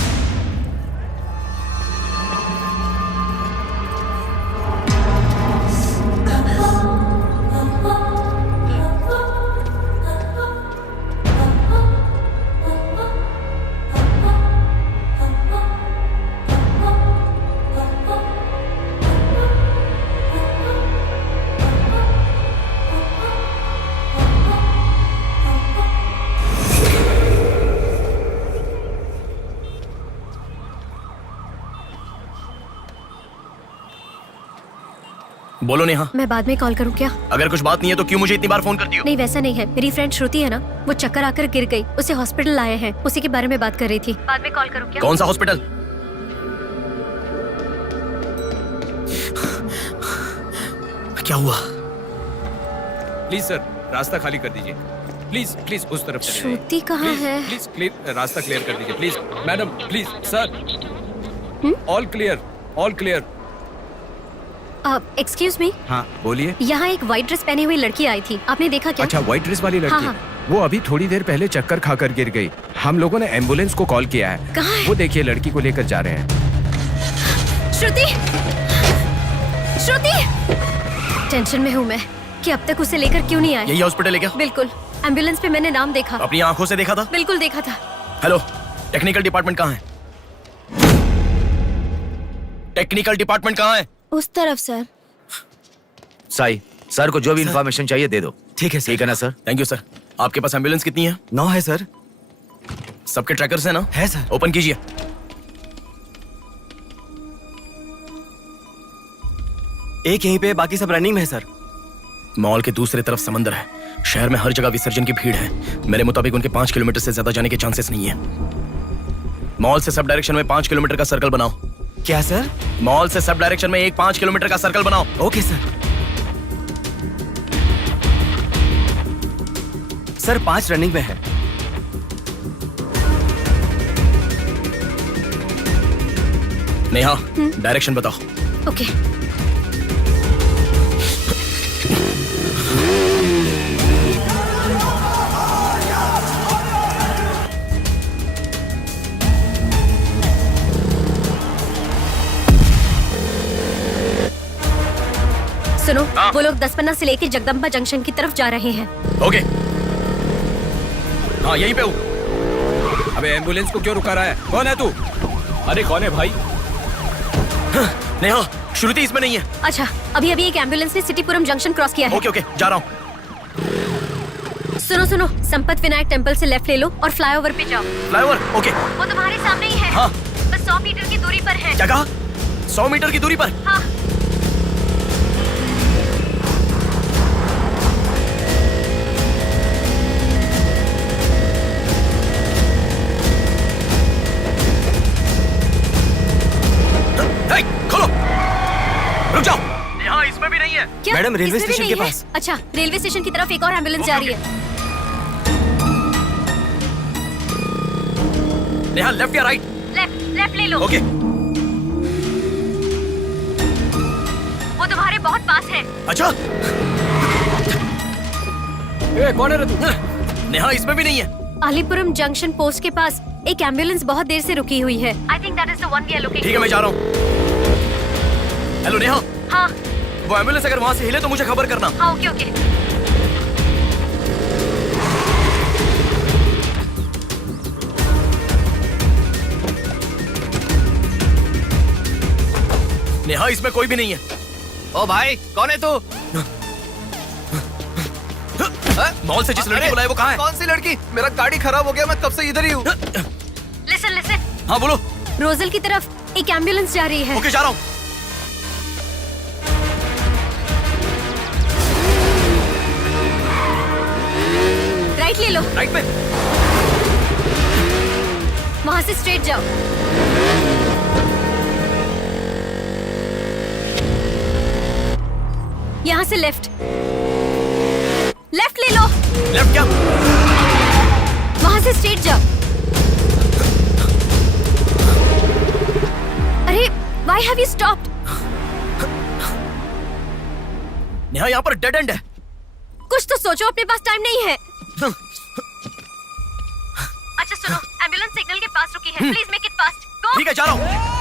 बोलो नेहा। मैं बाद में कॉल करूँ क्या? अगर कुछ बात नहीं है तो क्यों मुझे इतनी बार फोन करती हो? नहीं वैसा नहीं है, मेरी फ्रेंड श्रुति है ना, वो चक्कर आकर गिर गई, उसे हॉस्पिटल लाए हैं, उसी के बारे में बात कर रही थी। बाद में कॉल करूँ क्या? कौन सा हॉस्पिटल? क्या हुआ? प्लीज सर, रास्ता खाली कर दीजिए। प्लीज प्लीज उस तरफ चले जाइए। श्रुति कहाँ है? प्लीज क्लियर, रास्ता क्लियर कर दीजिए please. Madam please sir, all clear, all clear. Excuse me. हाँ बोलिए। यहाँ एक व्हाइट ड्रेस पहनी हुई लड़की आई थी, आपने देखा क्या? अच्छा, व्हाइट ड्रेस वाली लड़की? हाँ, हाँ। वो अभी थोड़ी देर पहले चक्कर खाकर गिर गई। हम लोगों ने एम्बुलेंस को कॉल किया है। कहाँ है? वो देखिए लड़की को लेकर जा रहे हैं। श्रुति, श्रुति! टेंशन में हूँ मैं कि अब तक उसे लेकर क्यों नहीं आए। यही हॉस्पिटल है क्या? बिल्कुल। एम्बुलेंस पे मैंने नाम देखा। अपनी आंखों से देखा था? बिल्कुल देखा था। हेलो, टेक्निकल डिपार्टमेंट कहाँ है? टेक्निकल डिपार्टमेंट कहाँ है? उस तरफ सर। साई, सर को जो भी इंफॉर्मेशन चाहिए दे दो। ठीक है सर। ठीक है ना सर? Thank you sir. आपके पास एम्बुलेंस कितनी है? 9 है सर। सबके ट्रैकर्स है ना? है सर। ओपन कीजिए। एक यहीं पे, बाकी सब रनिंग में है सर। मॉल के दूसरी तरफ समंदर है। शहर में हर जगह विसर्जन की भीड़ है। मेरे मुताबिक उनके 5 किलोमीटर से ज्यादा जाने के चांसेस नहीं है। मॉल से सब डायरेक्शन में 5 किलोमीटर का सर्कल बनाओ। क्या सर? मॉल से सब डायरेक्शन में एक 5 किलोमीटर का सर्कल बनाओ। Okay sir. सर 5 रनिंग में है। नेहा, डायरेक्शन बताओ। ओके। सुनो, वो लोग 10 से लेके जगदम्बा जंक्शन की तरफ जा रहे हैं। ओके। हाँ, यहीं पे हूँ। अबे एम्बुलेंस को क्यों रुका रहा है? कौन है तू? अरे कौन है भाई? नेहा, श्रुति इसमें नहीं है। अच्छा, अभी अभी एक एम्बुलेंस ने सिटीपुरम जंक्शन क्रॉस किया है। ओके ओके, जा रहा हूँ। सुनो, संपत विनायक टेम्पल से लेफ्ट ले लो और फ्लाईओवर पे जाओ। फ्लाईओवर? ओके। वो तुम्हारे सामने ही है। हाँ। बस 100 मीटर की दूरी पर है। क्या कहा? 100 मीटर की दूरी पर? हाँ। खोलो। रुक जाओ। यहाँ इसमें भी नहीं है। क्या? मैडम, रेलवे इसमें भी स्टेशन नहीं के है? पास। अच्छा, रेलवे स्टेशन की तरफ एक और एम्बुलेंस जा रही है। नेहा, लेफ्ट या राइट? लेफ्ट ले लो। ओके। वो तुम्हारे बहुत पास है। अच्छा। कौन है रे तू? नेहा, इसमें भी नहीं है। अलीपुरम जंक्शन पोस्ट के पास एक एम्बुलेंस बहुत देर से रुकी हुई है। I think that is the one we are looking ठीक है, मैं जा रहा हूँ। हेलो नेहा। हाँ। वो एम्बुलेंस अगर वहाँ से हिले तो मुझे खबर करना। हाँ, ओके ओके। नेहा, इसमें कोई भी नहीं है। ओ भाई, कौन है तू? मॉल से जिस लड़की को बुलाया वो कहाँ है? कौन सी लड़की? मेरा गाड़ी खराब हो गया, मैं कब से इधर ही हूँ। लिसन। हाँ बोलो। रोजल की तरफ एक एम्बुलेंस जा रही है। ओके, जा रहा हूँ। राइट ले लो। राइट में? वहाँ से स्ट्रेट जाओ। यहाँ से लेफ्ट ले लो। लेफ्ट क्या? वहाँ से स्ट्रेट जाओ। अरे, why have you stopped? Neha, यहाँ पर डेड एंड है। कुछ तो सोचो, अपने पास टाइम नहीं है। अच्छा सुनो, एम्बुलेंस सिग्नल के पास रुकी है। Please make it fast. Go. ठीक है, जा रहा हूँ।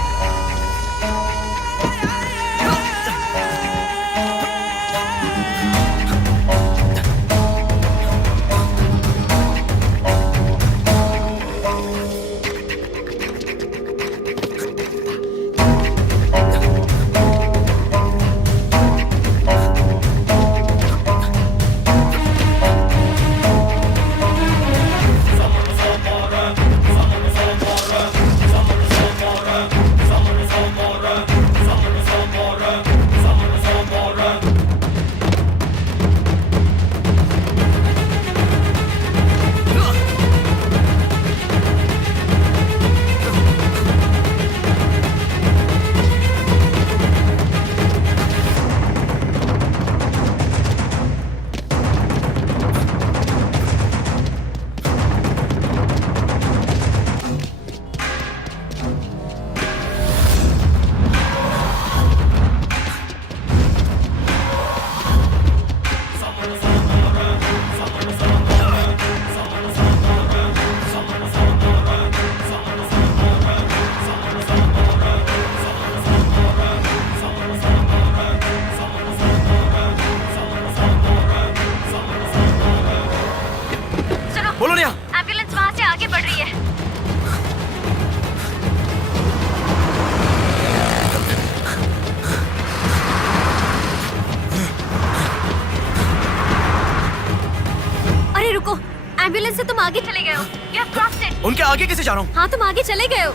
तुम आगे चले गए हो। You have crossed it. उनके आगे कैसे जा रहा हूँ? हाँ तुम आगे चले गए हो।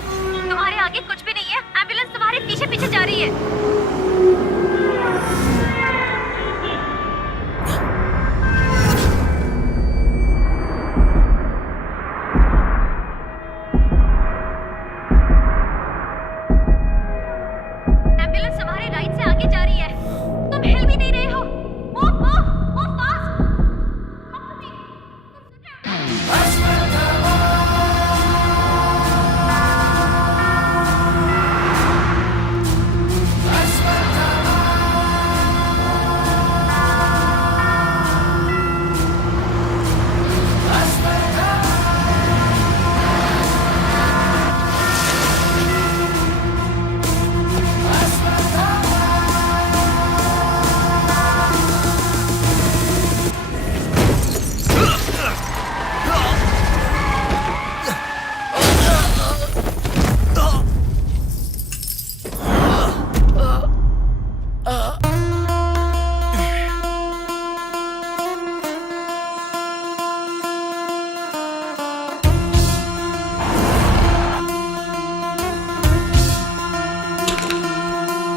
तुम्हारे आगे कुछ भी नहीं है। एम्बुलेंस तुम्हारे पीछे पीछे जा रही है। एम्बुलेंस तुम्हारे राइट से आगे जा रही है। तुम हिल भी नहीं रहे हो। Move, move, move fast.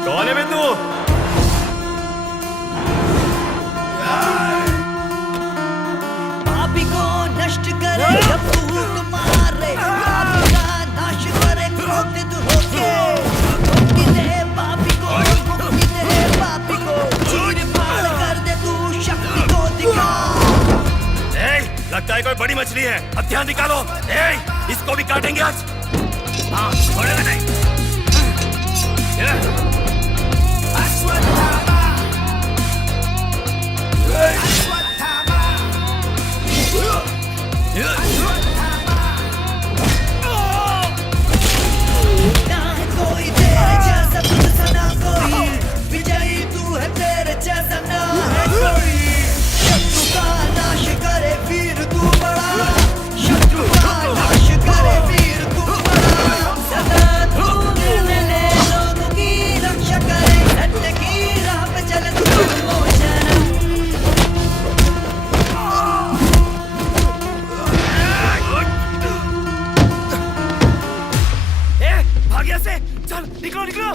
कौन है बिंदु? पापी को नष्ट करे जब फूक मारे, पापी का नाश करे क्रोधित होके। मुक्ति दे पापी को, मुक्ति दे पापी को, चीर फाड़ कर दे तू शक्ति को दिखा। लगता है कोई बड़ी मछली है, हथियार निकालो। इसको भी काटेंगे आज। हाँ, छोड़ेगा नहीं। ना है कोई तेरे जैसा, तुझसा ना कोई, विजयी तू है तेरे जैसा ना है कोई। शत्रु का नाश करे वीर तू बड़ा, शत्रु का नाश करे वीर तू बड़ा। सदा तू निर्णय ले लोगों की रक्षा करे, सत्य की राह पे चले तू निर्मोचन। भाग्य से चल, निकलो निकलो।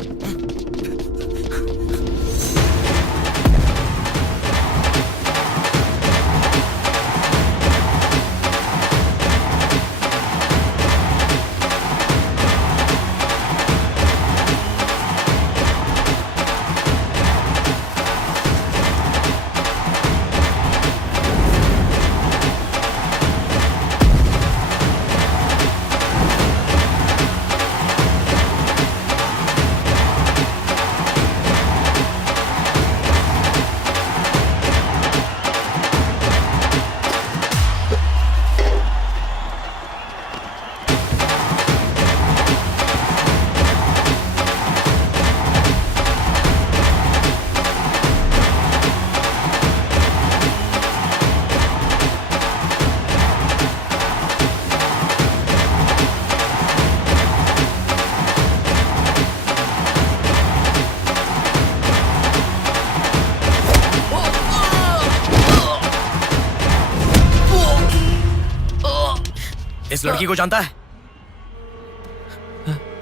इस लड़की को जानता है?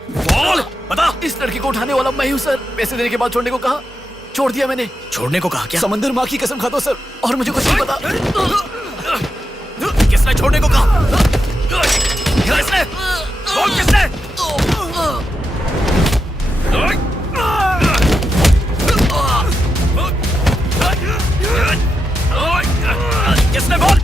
बोल, बता। इस लड़की को उठाने वाला मैं ही हूँ सर। पैसे देने के बाद छोड़ने को कहा, छोड़ दिया मैंने। छोड़ने को कहा क्या? समंदर माँ की कसम खाता हूँ सर, और मुझे कुछ नहीं पता। किसने छोड़ने को कहा? किसने? बोल किसने? किसने बोल?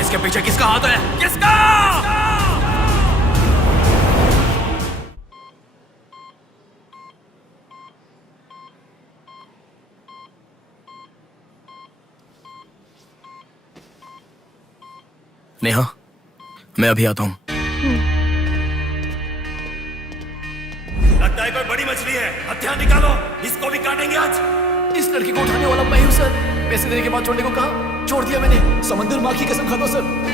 इसके पीछे किसका हाथ है? किसका? नेहा, मैं अभी आता हूँ। लगता है कोई बड़ी मछली है, हथियार निकालो। इसको भी काटेंगे आज। इस लड़की को उठाने वाला मैं हूँ सर। पैसे देने के बाद छोड़ने को कहा, छोड़ दिया मैंने। समंदर माँ की कसम खाता हूं सर।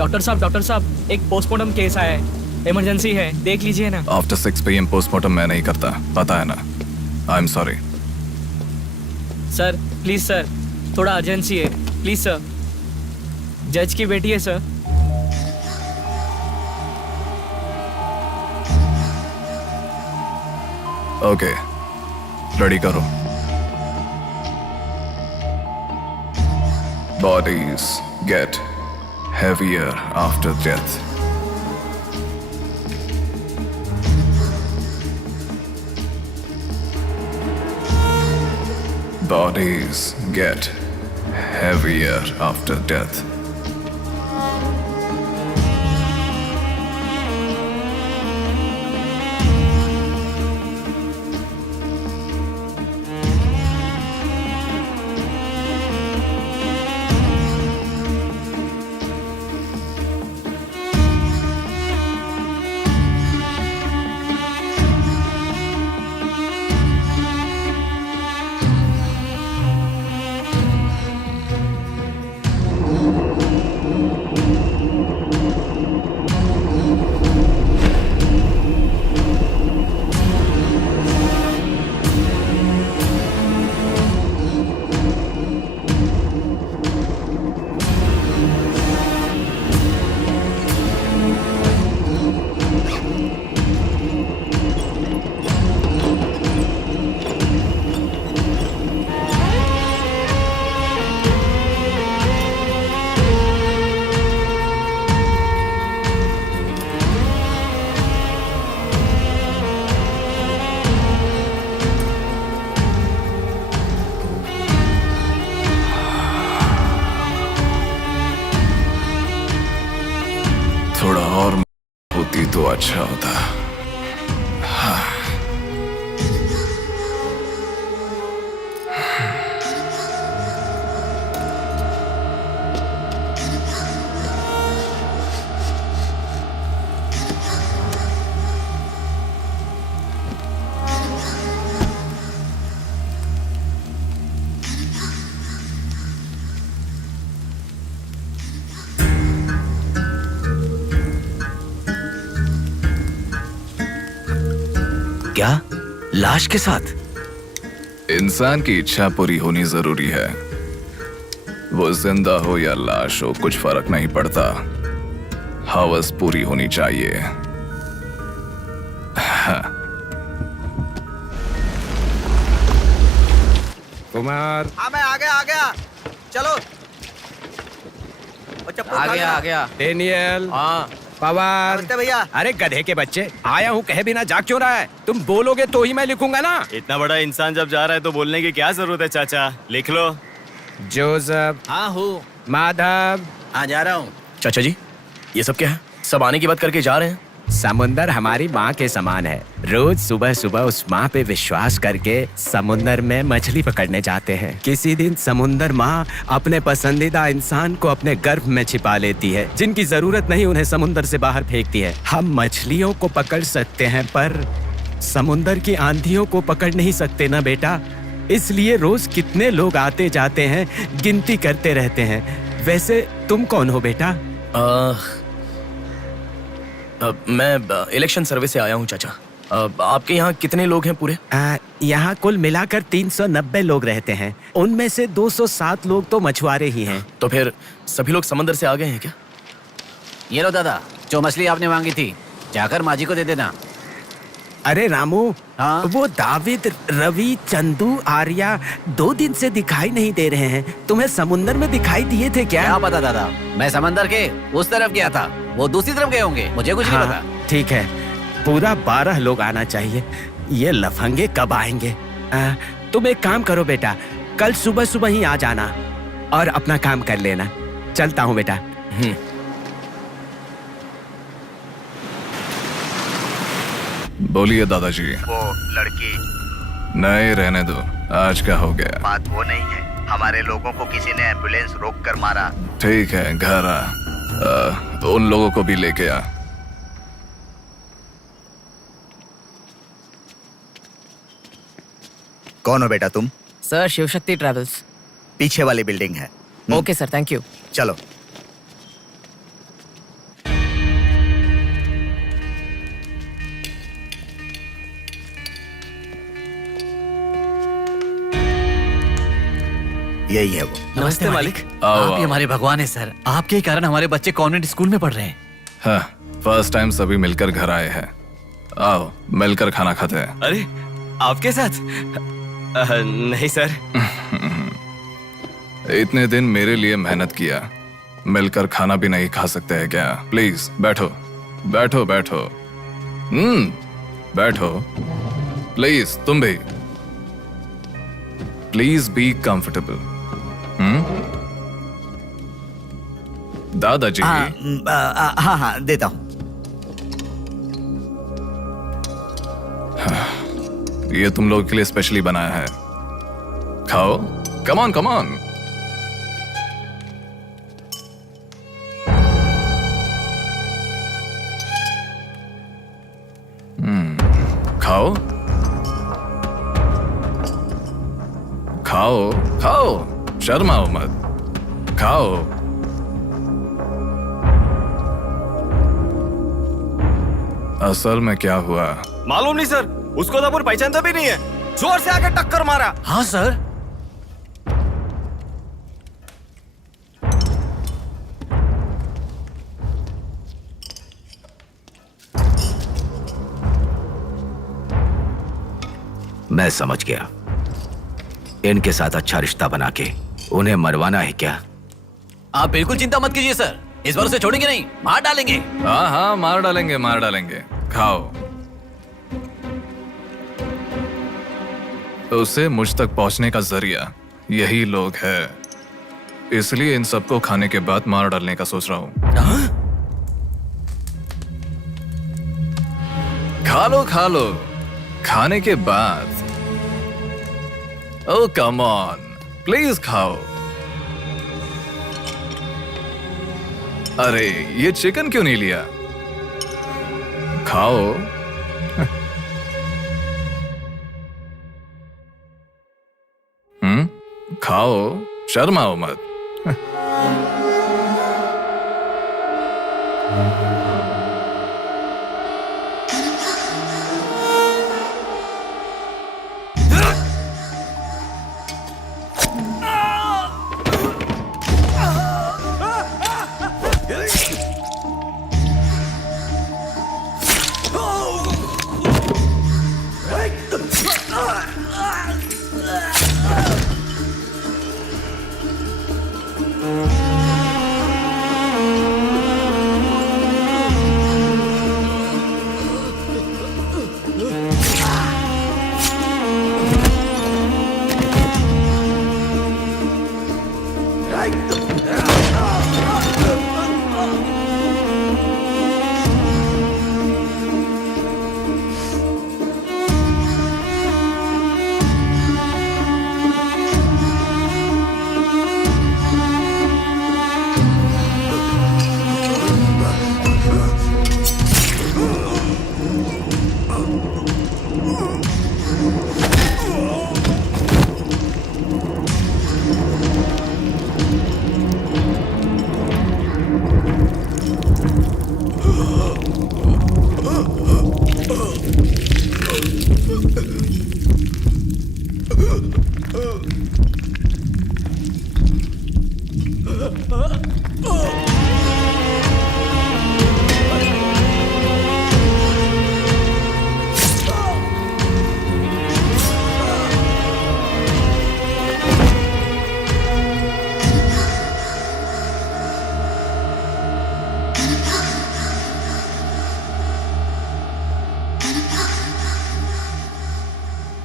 डॉक्टर साहब एक पोस्टमार्टम केस आया है, इमरजेंसी है, देख लीजिए ना। आफ्टर 6 PM पोस्टमार्टम मैं नहीं करता, पता है ना। I am sorry sir, please sir, थोड़ा अर्जेंसी है, प्लीज सर। जज की बेटी है सर। ओके, रेडी करो। Bodies get heavier after death. Bodies get heavier after death. थोड़ा और होती तो अच्छा होता। हाँ। क्या? लाश के साथ? इंसान की इच्छा पूरी होनी जरूरी है। वो जिंदा हो या लाश हो, कुछ फर्क नहीं पड़ता। हवस पूरी होनी चाहिए। हाँ। कुमार। हाँ मैं आ गया। चलो। आ गया। डेनियल। हाँ। पवार। भैया। अरे गधे के बच्चे, आया हूँ कहे बिना जाग क्यों रहा है? तुम बोलोगे तो ही मैं लिखूंगा ना। इतना बड़ा इंसान जब जा रहा है तो बोलने की क्या जरूरत है चाचा, लिख लो। जोसेफ। हाँ हूँ। माधव। हाँ जा रहा हूँ। चाचा जी, ये सब क्या है? सब आने की बात करके जा रहे हैं। समुंदर हमारी माँ के समान है। रोज सुबह सुबह उस माँ पे विश्वास करके समुंदर में मछली पकड़ने जाते हैं। किसी दिन समुंदर माँ अपने पसंदीदा इंसान को अपने गर्भ में छिपा लेती है। जिनकी जरूरत नहीं उन्हें समुंदर से बाहर फेंकती है। हम मछलियों को पकड़ सकते हैं पर समुंदर की आंधियों को पकड़ नहीं सकते ना बेटा। इसलिए रोज कितने लोग आते जाते हैं, गिनती करते रहते हैं। वैसे तुम कौन हो बेटा? मैं इलेक्शन सर्वे से आया हूँ चाचा। आपके यहाँ कितने लोग हैं पूरे? यहाँ कुल मिलाकर 390 लोग रहते हैं। उनमें से 207 लोग तो मछुआरे ही हैं। तो फिर सभी लोग समंदर से आ गए हैं क्या? ये लो दादा, जो मछली आपने मांगी थी, जाकर माँ जी को दे देना। अरे रामू, हाँ? वो दाविद, रवि, चंदू, आर्या 2 दिन से दिखाई नहीं दे रहे हैं। तुम्हें समुंदर में दिखाई दिए थे क्या? क्या पता दादा, मैं समंदर के उस तरफ गया था, वो दूसरी तरफ गए होंगे, मुझे कुछ नहीं पता। ठीक है, पूरा 12 लोग आना चाहिए। ये लफंगे कब आएंगे? तुम एक काम करो बेटा, कल सुबह सुबह ही आ जाना और अपना काम कर लेना। चलता हूँ बेटा। बोलिए दादाजी। वो लड़की। नहीं रहने दो, आज का हो गया। बात वो नहीं है, हमारे लोगों को किसी ने एम्बुलेंस रोक कर मारा। ठीक है, घर आ। उन लोगों को भी लेके आ। कौन हो बेटा तुम? Sir Shivshakti travels. पीछे वाली बिल्डिंग है। Okay sir, thank you. चलो। यही है वो। नमस्ते मालिक। आओ, आप ही आओ। हमारे भगवान है सर। आपके ही कारण हमारे बच्चे कॉन्वेंट स्कूल में पढ़ रहे हैं। हाँ, फर्स्ट टाइम सभी मिलकर घर आए हैं। आओ मिलकर खाना खाते हैं। अरे आपके साथ? नहीं सर। इतने दिन मेरे लिए मेहनत किया, मिलकर खाना भी नहीं खा सकते हैं क्या? प्लीज बैठो बैठो बैठो। बैठो प्लीज। तुम भी प्लीज बी कंफर्टेबल। दादाजी। हाँ हाँ देता हूँ। ये तुम लोगों के लिए स्पेशली बनाया है, खाओ। Come on come on. खाओ खाओ खाओ, शर्माओ मत, खाओ। असल में क्या हुआ मालूम नहीं सर, उसको तो अपन पहचानता भी नहीं है। जोर से आके टक्कर मारा। हाँ सर। मैं समझ गया। इनके साथ अच्छा रिश्ता बना के उन्हें मरवाना है क्या? आप बिल्कुल चिंता मत कीजिए सर, इस बार उसे छोड़ेंगे नहीं, मार डालेंगे। हाँ हाँ, मार डालेंगे मार डालेंगे। खाओ। उसे मुझ तक पहुंचने का जरिया यही लोग है, इसलिए इन सबको खाने के बाद मार डालने का सोच रहा हूं। खा लो खाने के बाद। ओ कम ऑन, प्लीज खाओ। अरे ये चिकन क्यों नहीं लिया? खाओ। खाओ, शर्माओ मत।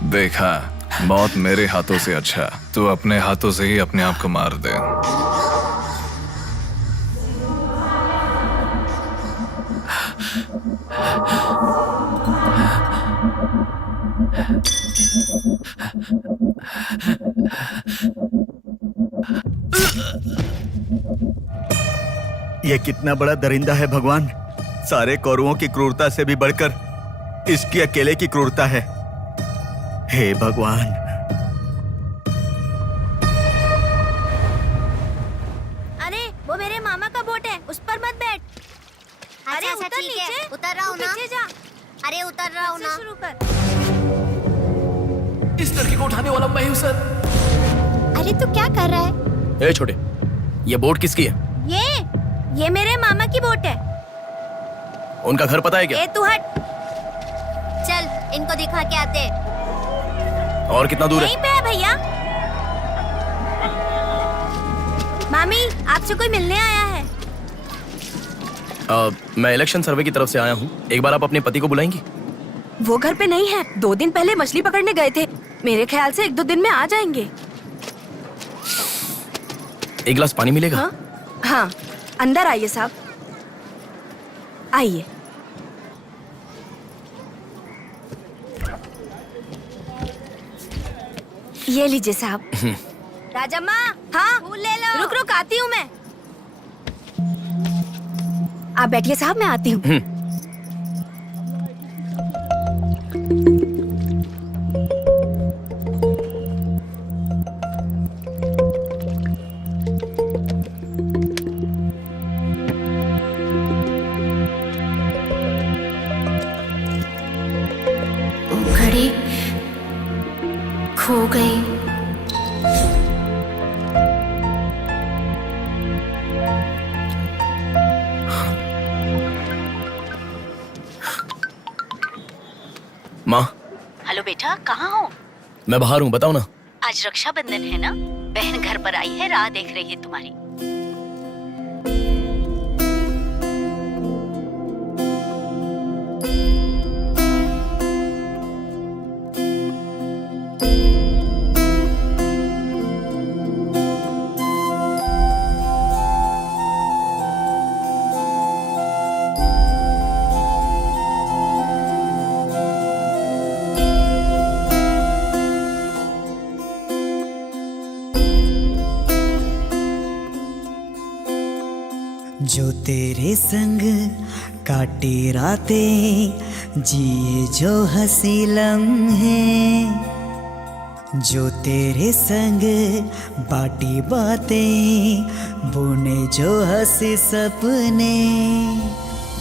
देखा, मौत मेरे हाथों से अच्छा तू अपने हाथों से ही अपने आप को मार दे। ये कितना बड़ा दरिंदा है भगवान। सारे कौरवों की क्रूरता से भी बढ़कर इसकी अकेले की क्रूरता है। हे भगवान। अरे वो मेरे मामा का बोट है, उस पर मत बैठ। अरे अच्छा, उतर ठीक है, नीचे, उतर रहा हूँ ना। पीछे जा। अरे उतर रहा हूँ ना। शुरू कर। इस लड़की को उठाने वाला मैं हूँ सर। अरे तू क्या कर रहा है? ए छोटे, ये बोट किसकी है? ये मेरे मामा की बोट है। उनका घर पता है क्या? ए तू हट। चल इनको दिखा के आते। और कितना दूर यहीं पे है भैया। मामी आपसे कोई मिलने आया है। मैं इलेक्शन सर्वे की तरफ से आया हूँ। एक बार आप अपने पति को बुलाएंगी? वो घर पे नहीं है, 2 दिन पहले मछली पकड़ने गए थे। मेरे ख्याल से 1-2 दिन में आ जाएंगे। एक गिलास पानी मिलेगा? हाँ, अंदर आइए साहब, आइए। ये लीजिए साहब। राजम्मा, हाँ फूल ले लो। रुक रुक आती हूँ मैं। आप बैठिए साहब, मैं आती हूँ। घड़ी खो गई। माँ, हेलो बेटा, कहाँ हो? मैं बाहर हूँ, बताओ ना। आज रक्षाबंधन है ना, बहन घर पर आई है, राह देख रही है तुम्हारी। जो तेरे संग काटे रातें, जिए जो हंसी लम्हे, जो तेरे संग बाटी बातें, बुने जो हंसी सपने,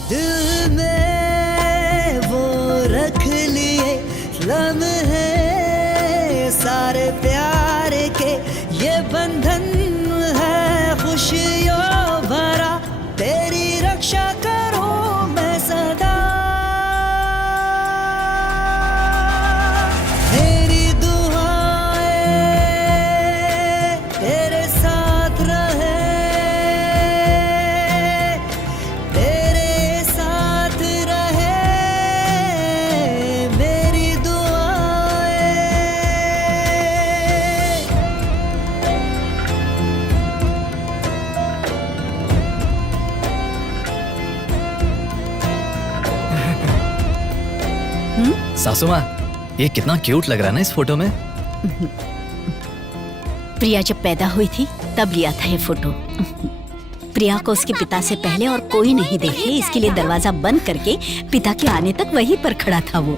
दिल में वो रख लिए लम्हे सारे प्यार के, ये बंधन है खुशियों भरा, तेरी रक्षा करूं मैं सदा। मेरी दुआएं तेरे साथ रहे, तेरे साथ रहे मेरी दुआएं। सासू माँ, ये कितना क्यूट लग रहा है ना इस फोटो में। प्रिया जब पैदा हुई थी तब लिया था ये फोटो। प्रिया को उसके पिता से पहले और कोई नहीं देखे, इसके लिए दरवाजा बंद करके पिता के आने तक वहीं पर खड़ा था वो।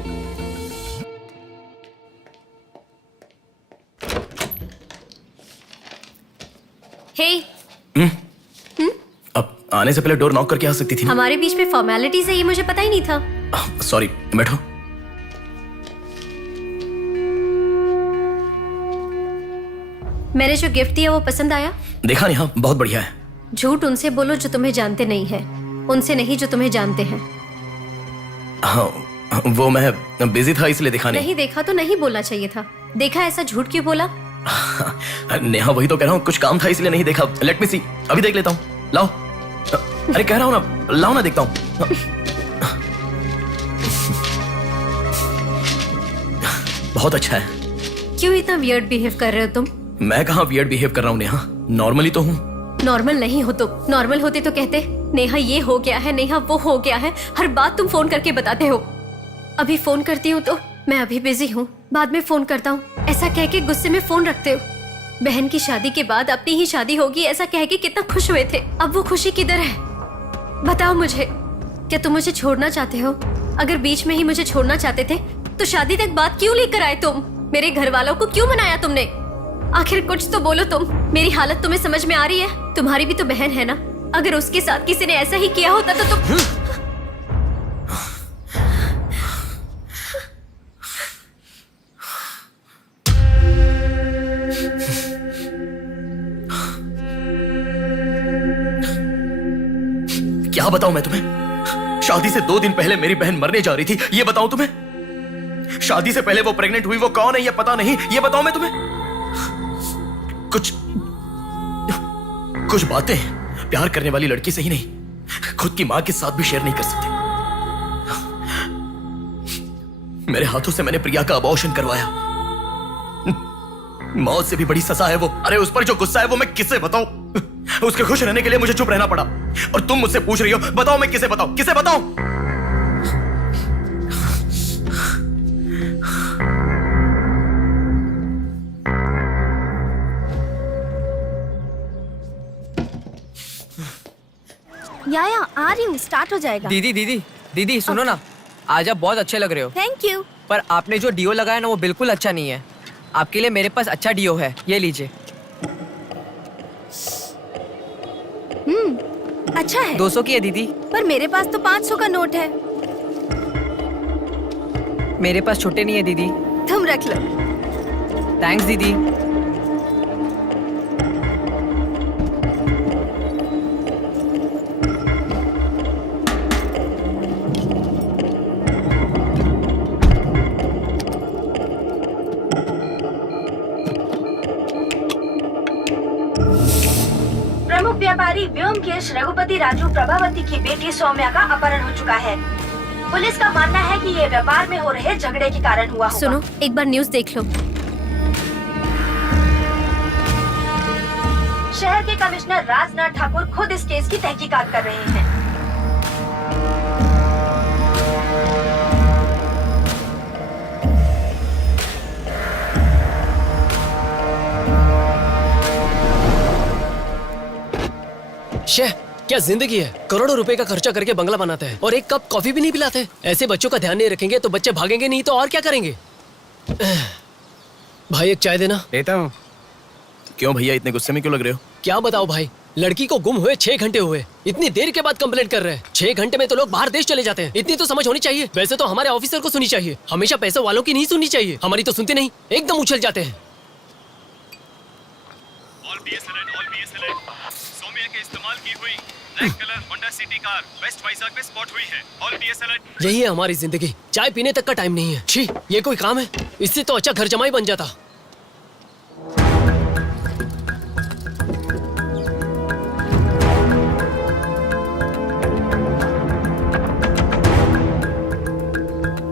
हे, अब आने से पहले डोर नॉक करके आ सकती थी ना? हमारे बीच में फॉर्मेलिटीज है, ये मुझे पता ही नहीं था। सॉरी, बैठो। मैंने जो गिफ्ट दिया वो पसंद आया? देखा नहीं? हाँ, बहुत बढ़िया है। झूठ उनसे बोलो जो तुम्हें जानते नहीं है, उनसे नहीं जो तुम्हें जानते हैं। हाँ, वो मैं बिजी था इसलिए देखा नहीं। नहीं देखा तो नहीं बोलना चाहिए था। देखा ऐसा झूठ क्यों बोला? नेहा, वही तो कह रहा हूँ, कुछ काम था इसलिए नहीं देखा। लेट मी सी, अभी देख लेता हूँ। लाओ। अरे कह रहा हूँ ना, लाओ ना, देखता हूँ। बहुत अच्छा है। क्यों इतना वियर्ड बिहेव कर रहे हो तुम? मैं कहाँ वियर्ड बिहेव कर रहा हूँ नेहा, नॉर्मली तो हूँ। नॉर्मल नहीं हो तुम। नॉर्मल होते तो कहते नेहा ये हो गया है, नेहा वो हो गया है। हर बात तुम फोन करके बताते हो। अभी फोन करती हूँ तो मैं अभी बिजी हूँ, बाद में फोन करता हूँ, ऐसा कह के गुस्से में फोन रखते हो। बहन की शादी के बाद अपनी ही शादी होगी ऐसा कह के कितना खुश हुए थे, अब वो खुशी किधर है? बताओ मुझे, क्या तुम मुझे छोड़ना चाहते हो? अगर बीच में ही मुझे छोड़ना चाहते थे तो शादी तक बात क्यों लेकर आए तुम? मेरे घर वालों को क्यों मनाया तुमने? आखिर कुछ तो बोलो तुम। मेरी हालत तुम्हें समझ में आ रही है? तुम्हारी भी तो बहन है ना, अगर उसके साथ किसी ने ऐसा ही किया होता तो तुम क्या बताऊं मैं तुम्हें? शादी से 2 दिन पहले मेरी बहन मरने जा रही थी, ये बताऊं तुम्हें? शादी से पहले वो प्रेग्नेंट हुई, वो कौन है ये पता नहीं, ये बताऊं मैं तुम्हें? कुछ बातें प्यार करने वाली लड़की से ही नहीं, खुद की मां के साथ भी शेयर नहीं कर सकते। मेरे हाथों से मैंने प्रिया का अबॉर्शन करवाया। मौत से भी बड़ी सजा है वो। अरे उस पर जो गुस्सा है वो मैं किसे बताऊं? उसके खुश रहने के लिए मुझे चुप रहना पड़ा, और तुम मुझसे पूछ रही हो बताओ मैं किसे बताऊं, किसे बताऊं? या आ रही हूँ, स्टार्ट हो जाएगा। दीदी दीदी दीदी सुनो ना, आज आप बहुत अच्छे लग रहे हो। Thank you. पर आपने जो डिओ लगाया ना वो बिल्कुल अच्छा नहीं है। आपके लिए मेरे पास अच्छा डिओ है, ये लीजिए। अच्छा है। 200 की है दीदी। पर मेरे पास तो 500 का नोट है। मेरे पास छोटे नहीं है दीदी। तुम रख लो। थैंक्स दीदी। प्रमुख व्यापारी व्योमकेश रघुपति राजू प्रभावती की बेटी सौम्या का अपहरण हो चुका है। पुलिस का मानना है कि ये व्यापार में हो रहे झगड़े के कारण हुआ होगा। सुनो, एक बार न्यूज़ देख लो। शहर के कमिश्नर राजनाथ ठाकुर खुद इस केस की तहकीकात कर रहे हैं। शेह, क्या जिंदगी है? करोड़ों रुपए का खर्चा करके बंगला बनाते हैं और एक कप कॉफी भी नहीं पिलाते। ऐसे बच्चों का ध्यान नहीं रखेंगे तो बच्चे भागेंगे नहीं तो और क्या करेंगे? भाई एक चाय देना। देता हूँ। क्यों भैया इतने गुस्से में क्यों लग रहे हो? क्या बताओ भाई, लड़की को गुम हुए 6 घंटे हुए, इतनी देर के बाद कंप्लेंट कर रहे हैं। 6 घंटे में तो लोग बाहर देश चले जाते हैं, इतनी तो समझ होनी चाहिए। वैसे तो हमारे ऑफिसर को सुनी चाहिए, हमेशा पैसे वालों की नहीं सुननी चाहिए। हमारी तो सुनते नहीं, एकदम उछल जाते हैं। सौम्या के इस्तेमाल की हुई black colour Honda City car west Vizag में स्पॉट हुई है। All PS alert. यही है हमारी जिंदगी, चाय पीने तक का टाइम नहीं है। छी, ये कोई काम है? इससे तो अच्छा घर जमाई बन जाता।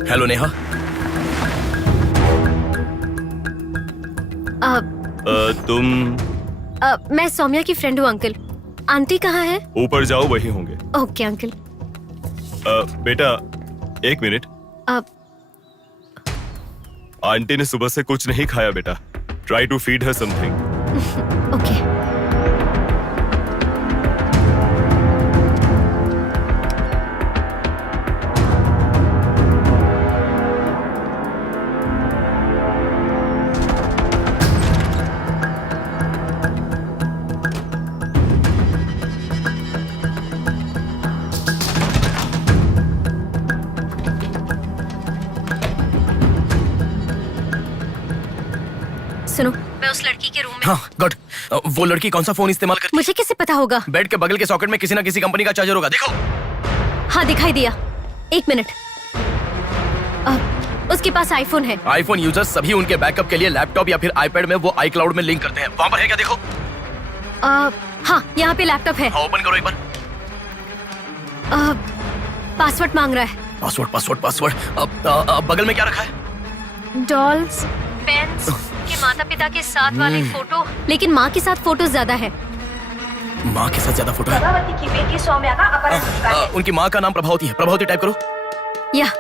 हेलो नेहा। तुम? मैं सौम्या की फ्रेंड हूँ अंकल। आंटी कहाँ है? ऊपर जाओ, वही होंगे। Okay uncle. बेटा 1 मिनट। आंटी ने सुबह से कुछ नहीं खाया बेटा। Try to feed her something. Okay. सुनो, मैं उस लड़की के रूम में। हाँ गुड। वो लड़की कौन सा फोन इस्तेमाल करती? मुझे कैसे पता होगा? बेड के बगल के सॉकेट में किसी ना किसी कंपनी का चार्जर होगा, देखो। हाँ दिखाई दिया। 1 मिनट। उसके पास आईफोन है। आईफोन यूजर्स सभी उनके बैकअप के लिए लैपटॉप या फिर आईपैड में वो iCloud में लिंक करते हैं। वहाँ पर है क्या? देखो। हाँ, यहाँ पे लैपटॉप है। ओपन करो एक बार। पासवर्ड मांग रहा है। पासवर्ड। बगल में क्या रखा है? डॉल्स, पेन्स, के माता पिता के साथ वाले फोटो, लेकिन माँ के साथ फोटो ज्यादा है। माँ के साथ ज्यादा फोटो है? प्रभावती की बेटी सौम्या का अपहरण हो चुका है। उनकी माँ का नाम प्रभावती है। प्रभावती टाइप करो। या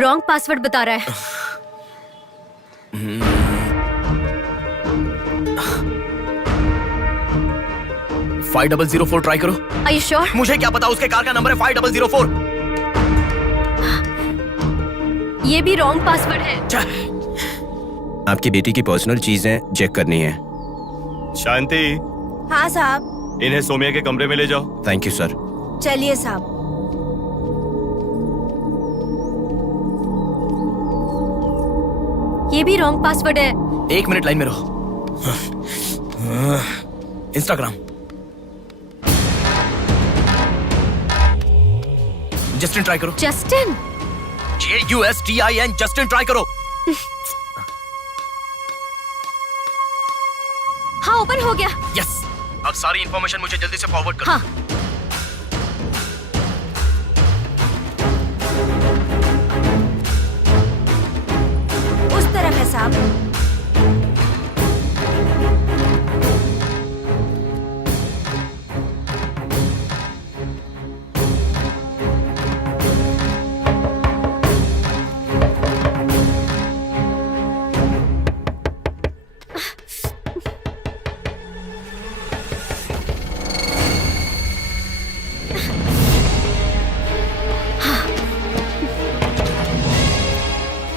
रॉन्ग पासवर्ड बता रहा है। 5004 ट्राई करो। Are you sure? मुझे क्या पता, उसके कार का नंबर है 5004। ये भी रॉन्ग पासवर्ड है। आपकी बेटी की पर्सनल चीजें चेक करनी है। शांति, हाँ साहब। इन्हें सोमिया के कमरे में ले जाओ। Thank you sir. चलिए साहब। ये भी रॉन्ग पासवर्ड है। 1 मिनट लाइन में रहो। इंस्टाग्राम। जस्टिन ट्राई करो। जस्टिन? JUSTIN, जस्टिन ट्राई करो। हाँ, ओपन हो गया। यस। अब सारी इंफॉर्मेशन मुझे जल्दी से फॉरवर्ड करो। हाँ। उस तरफ है साहब।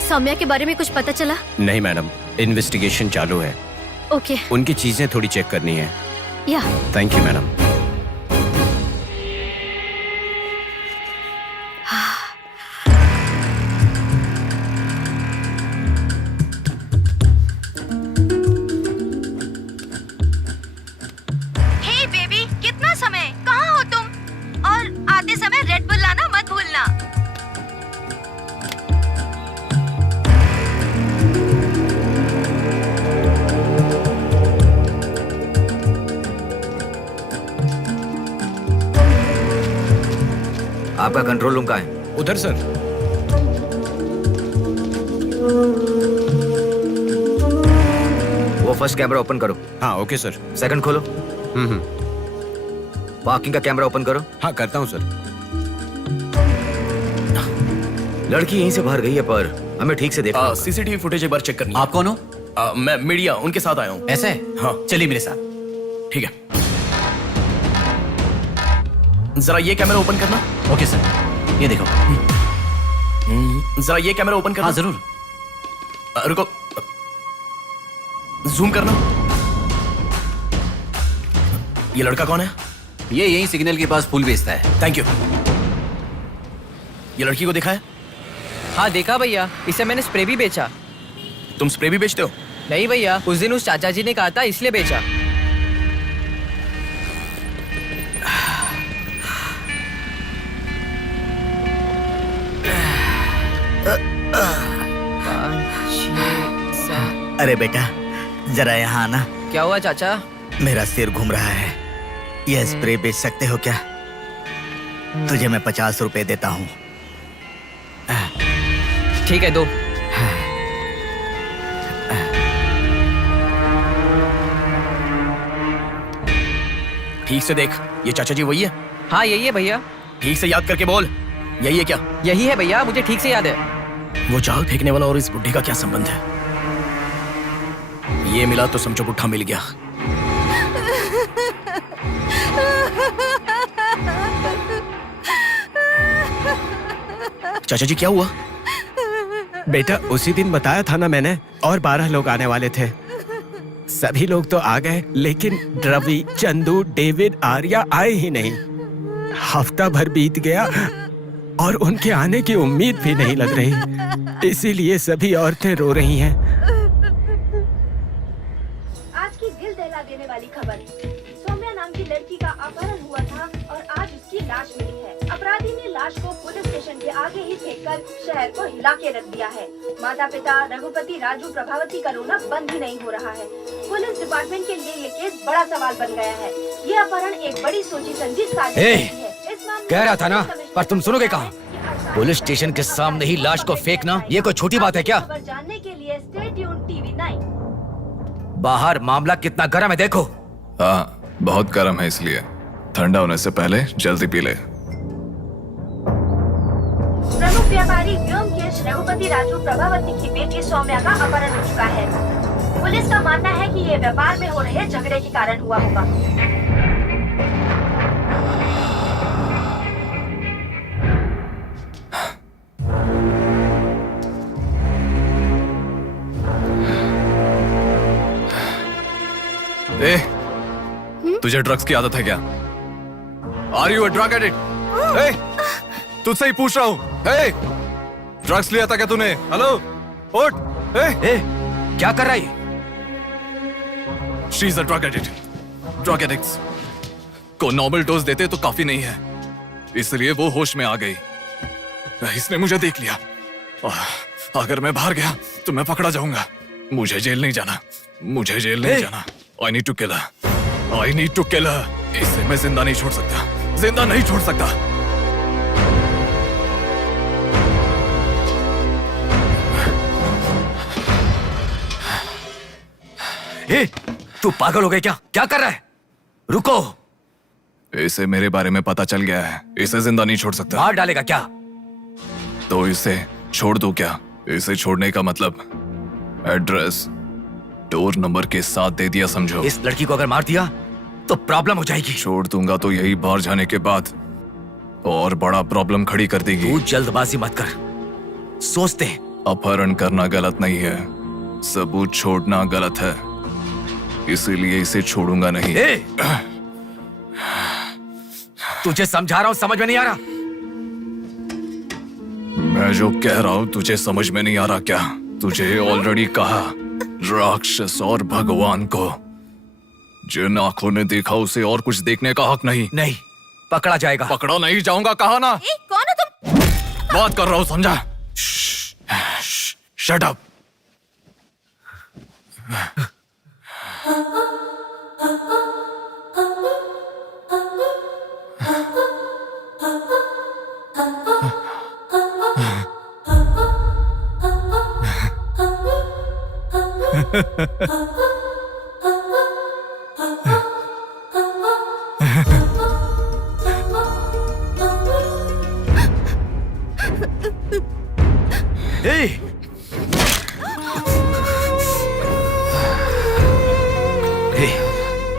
सौम्या के बारे में कुछ पता चला? नहीं मैडम, इन्वेस्टिगेशन चालू है। ओके। उनकी चीजें थोड़ी चेक करनी है। Yeah. Thank you madam. Hey baby, कितना समय? कहाँ हो तुम? और आते समय रेड बुल लाना मत भूलना। आपका कंट्रोल रूम कहाँ है? उधर सर। वो फर्स्ट कैमरा ओपन करो। हाँ ओके सर। सेकंड खोलो। पार्किंग का कैमरा ओपन करो। हाँ करता हूँ सर। लड़की यहीं से बाहर गई है, पर हमें ठीक से देखना। सीसीटीवी फुटेज एक बार चेक करनी है। आप कौन हो? मैं मीडिया, उनके साथ आया हूँ। ऐसे? हाँ चलिए मेरे साथ। ठीक है। जरा ये कैमरा ओपन करना। ओके सर, ये देखो। जरा ये कैमरा ओपन करना। हाँ जरूर। रुको, जूम करना। ये लड़का कौन है? ये यही सिग्नल के पास फूल बेचता है। Thank you. ये लड़की को देखा है? हाँ देखा भैया, इसे मैंने स्प्रे भी बेचा। तुम स्प्रे भी बेचते हो? नहीं भैया, उस दिन उस चाचा जी ने कहा था इसलिए बेचा। अरे बेटा, जरा यहाँ आना। क्या हुआ चाचा? मेरा सिर घूम रहा है। यह स्प्रे बेच सकते हो क्या? तुझे मैं 50 रुपए देता हूँ। ठीक है, दो। ठीक से देख, ये चाचा जी वही है? हाँ यही है भैया। ठीक से याद करके बोल, यही है क्या? यही है भैया, मुझे ठीक से याद है। वो जाल फेंकने वाला और इस बुढ़े का क्या संबंध है? ये मिला तो समझो बुढ़ा मिल गया। चाचा जी क्या हुआ? बेटा उसी दिन बताया था ना मैंने, और 12 लोग आने वाले थे। सभी लोग तो आ गए, लेकिन रवि, चंदू, डेविड, आर्या आए ही नहीं। हफ्ता भर बीत गया और उनके आने की उम्मीद भी नहीं लग रही। इसीलिए सभी औरतें रो रही हैं। आज की दिल दहला देने वाली खबर। सौम्या नाम की लड़की का अपहरण हुआ था और आज उसकी लाश मिली है। अपराधी ने लाश को पुलिस स्टेशन के आगे ही फेंककर शहर को हिला के रख दिया है। माता पिता रघुपति, राजू, प्रभावती का रोना बंद ही नहीं हो रहा है। पुलिस डिपार्टमेंट के लिए ये केस बड़ा सवाल बन गया है। ये अपहरण एक बड़ी सोची समझी साजिश है। कह रहा था ना, पर तुम सुनोगे कहाँ? पुलिस स्टेशन के सामने ही लाश को फेंकना, ये कोई छोटी बात है क्या? खबर जानने के लिए स्टे ट्यून्ड TV9। बाहर मामला कितना गर्म है देखो। हाँ बहुत गर्म है, इसलिए ठंडा होने से पहले जल्दी पी ले। प्रमुख व्यापारी व्योमकेश रघुपति राजू प्रभावती की बेटी सौम्या का अपहरण हो चुका है। पुलिस का मानना है कि ये व्यापार में हो रहे झगड़े के कारण हुआ होगा। तुझे ड्रग्स की आदत है क्या? Are you a drug addict? Hey, तुझसे ही पूछ रहा हूँ। हे, ड्रग्स लिया था क्या तूने? हेलो, उठ। हे, क्या कर रहा है? She is a drug addict. Drug addicts को नॉर्मल डोज देते तो काफी नहीं है, इसलिए वो होश में आ गई। इसने मुझे देख लिया। अगर मैं बाहर गया तो मैं पकड़ा जाऊंगा। मुझे जेल नहीं जाना, मुझे जेल नहीं जाना। I need to kill her, I need to kill her. इसे मैं जिंदा नहीं छोड़ सकता, जिंदा नहीं छोड़ सकता। ए, तू पागल हो गया क्या? क्या कर रहा है? रुको। इसे मेरे बारे में पता चल गया है, इसे जिंदा नहीं छोड़ सकता। मार डालेगा क्या? तो इसे छोड़ दूं क्या? इसे छोड़ने का मतलब एड्रेस डोर नंबर के साथ दे दिया, समझो। इस लड़की को अगर मार दिया तो प्रॉब्लम हो जाएगी। छोड़ दूंगा तो यही बाहर जाने के बाद और बड़ा प्रॉब्लम खड़ी कर देगी। तू जल्दबाजी मत कर, सोचते हैं। अपहरण करना गलत नहीं है, सबूत छोड़ना गलत है, इसीलिए इसे छोड़ूंगा नहीं। तुझे समझा रहा हूं, समझ में नहीं आ रहा? मैं जो कह रहा हूं तुझे समझ में नहीं आ रहा क्या? तुझे ऑलरेडी कहा, राक्षस और भगवान को जिन आंखों ने देखा उसे और कुछ देखने का हक नहीं। नहीं, पकड़ा जाएगा। पकड़ा नहीं जाऊंगा, कहा ना। कौन है तुम? बात कर रहा हूं, समझा? Shut up.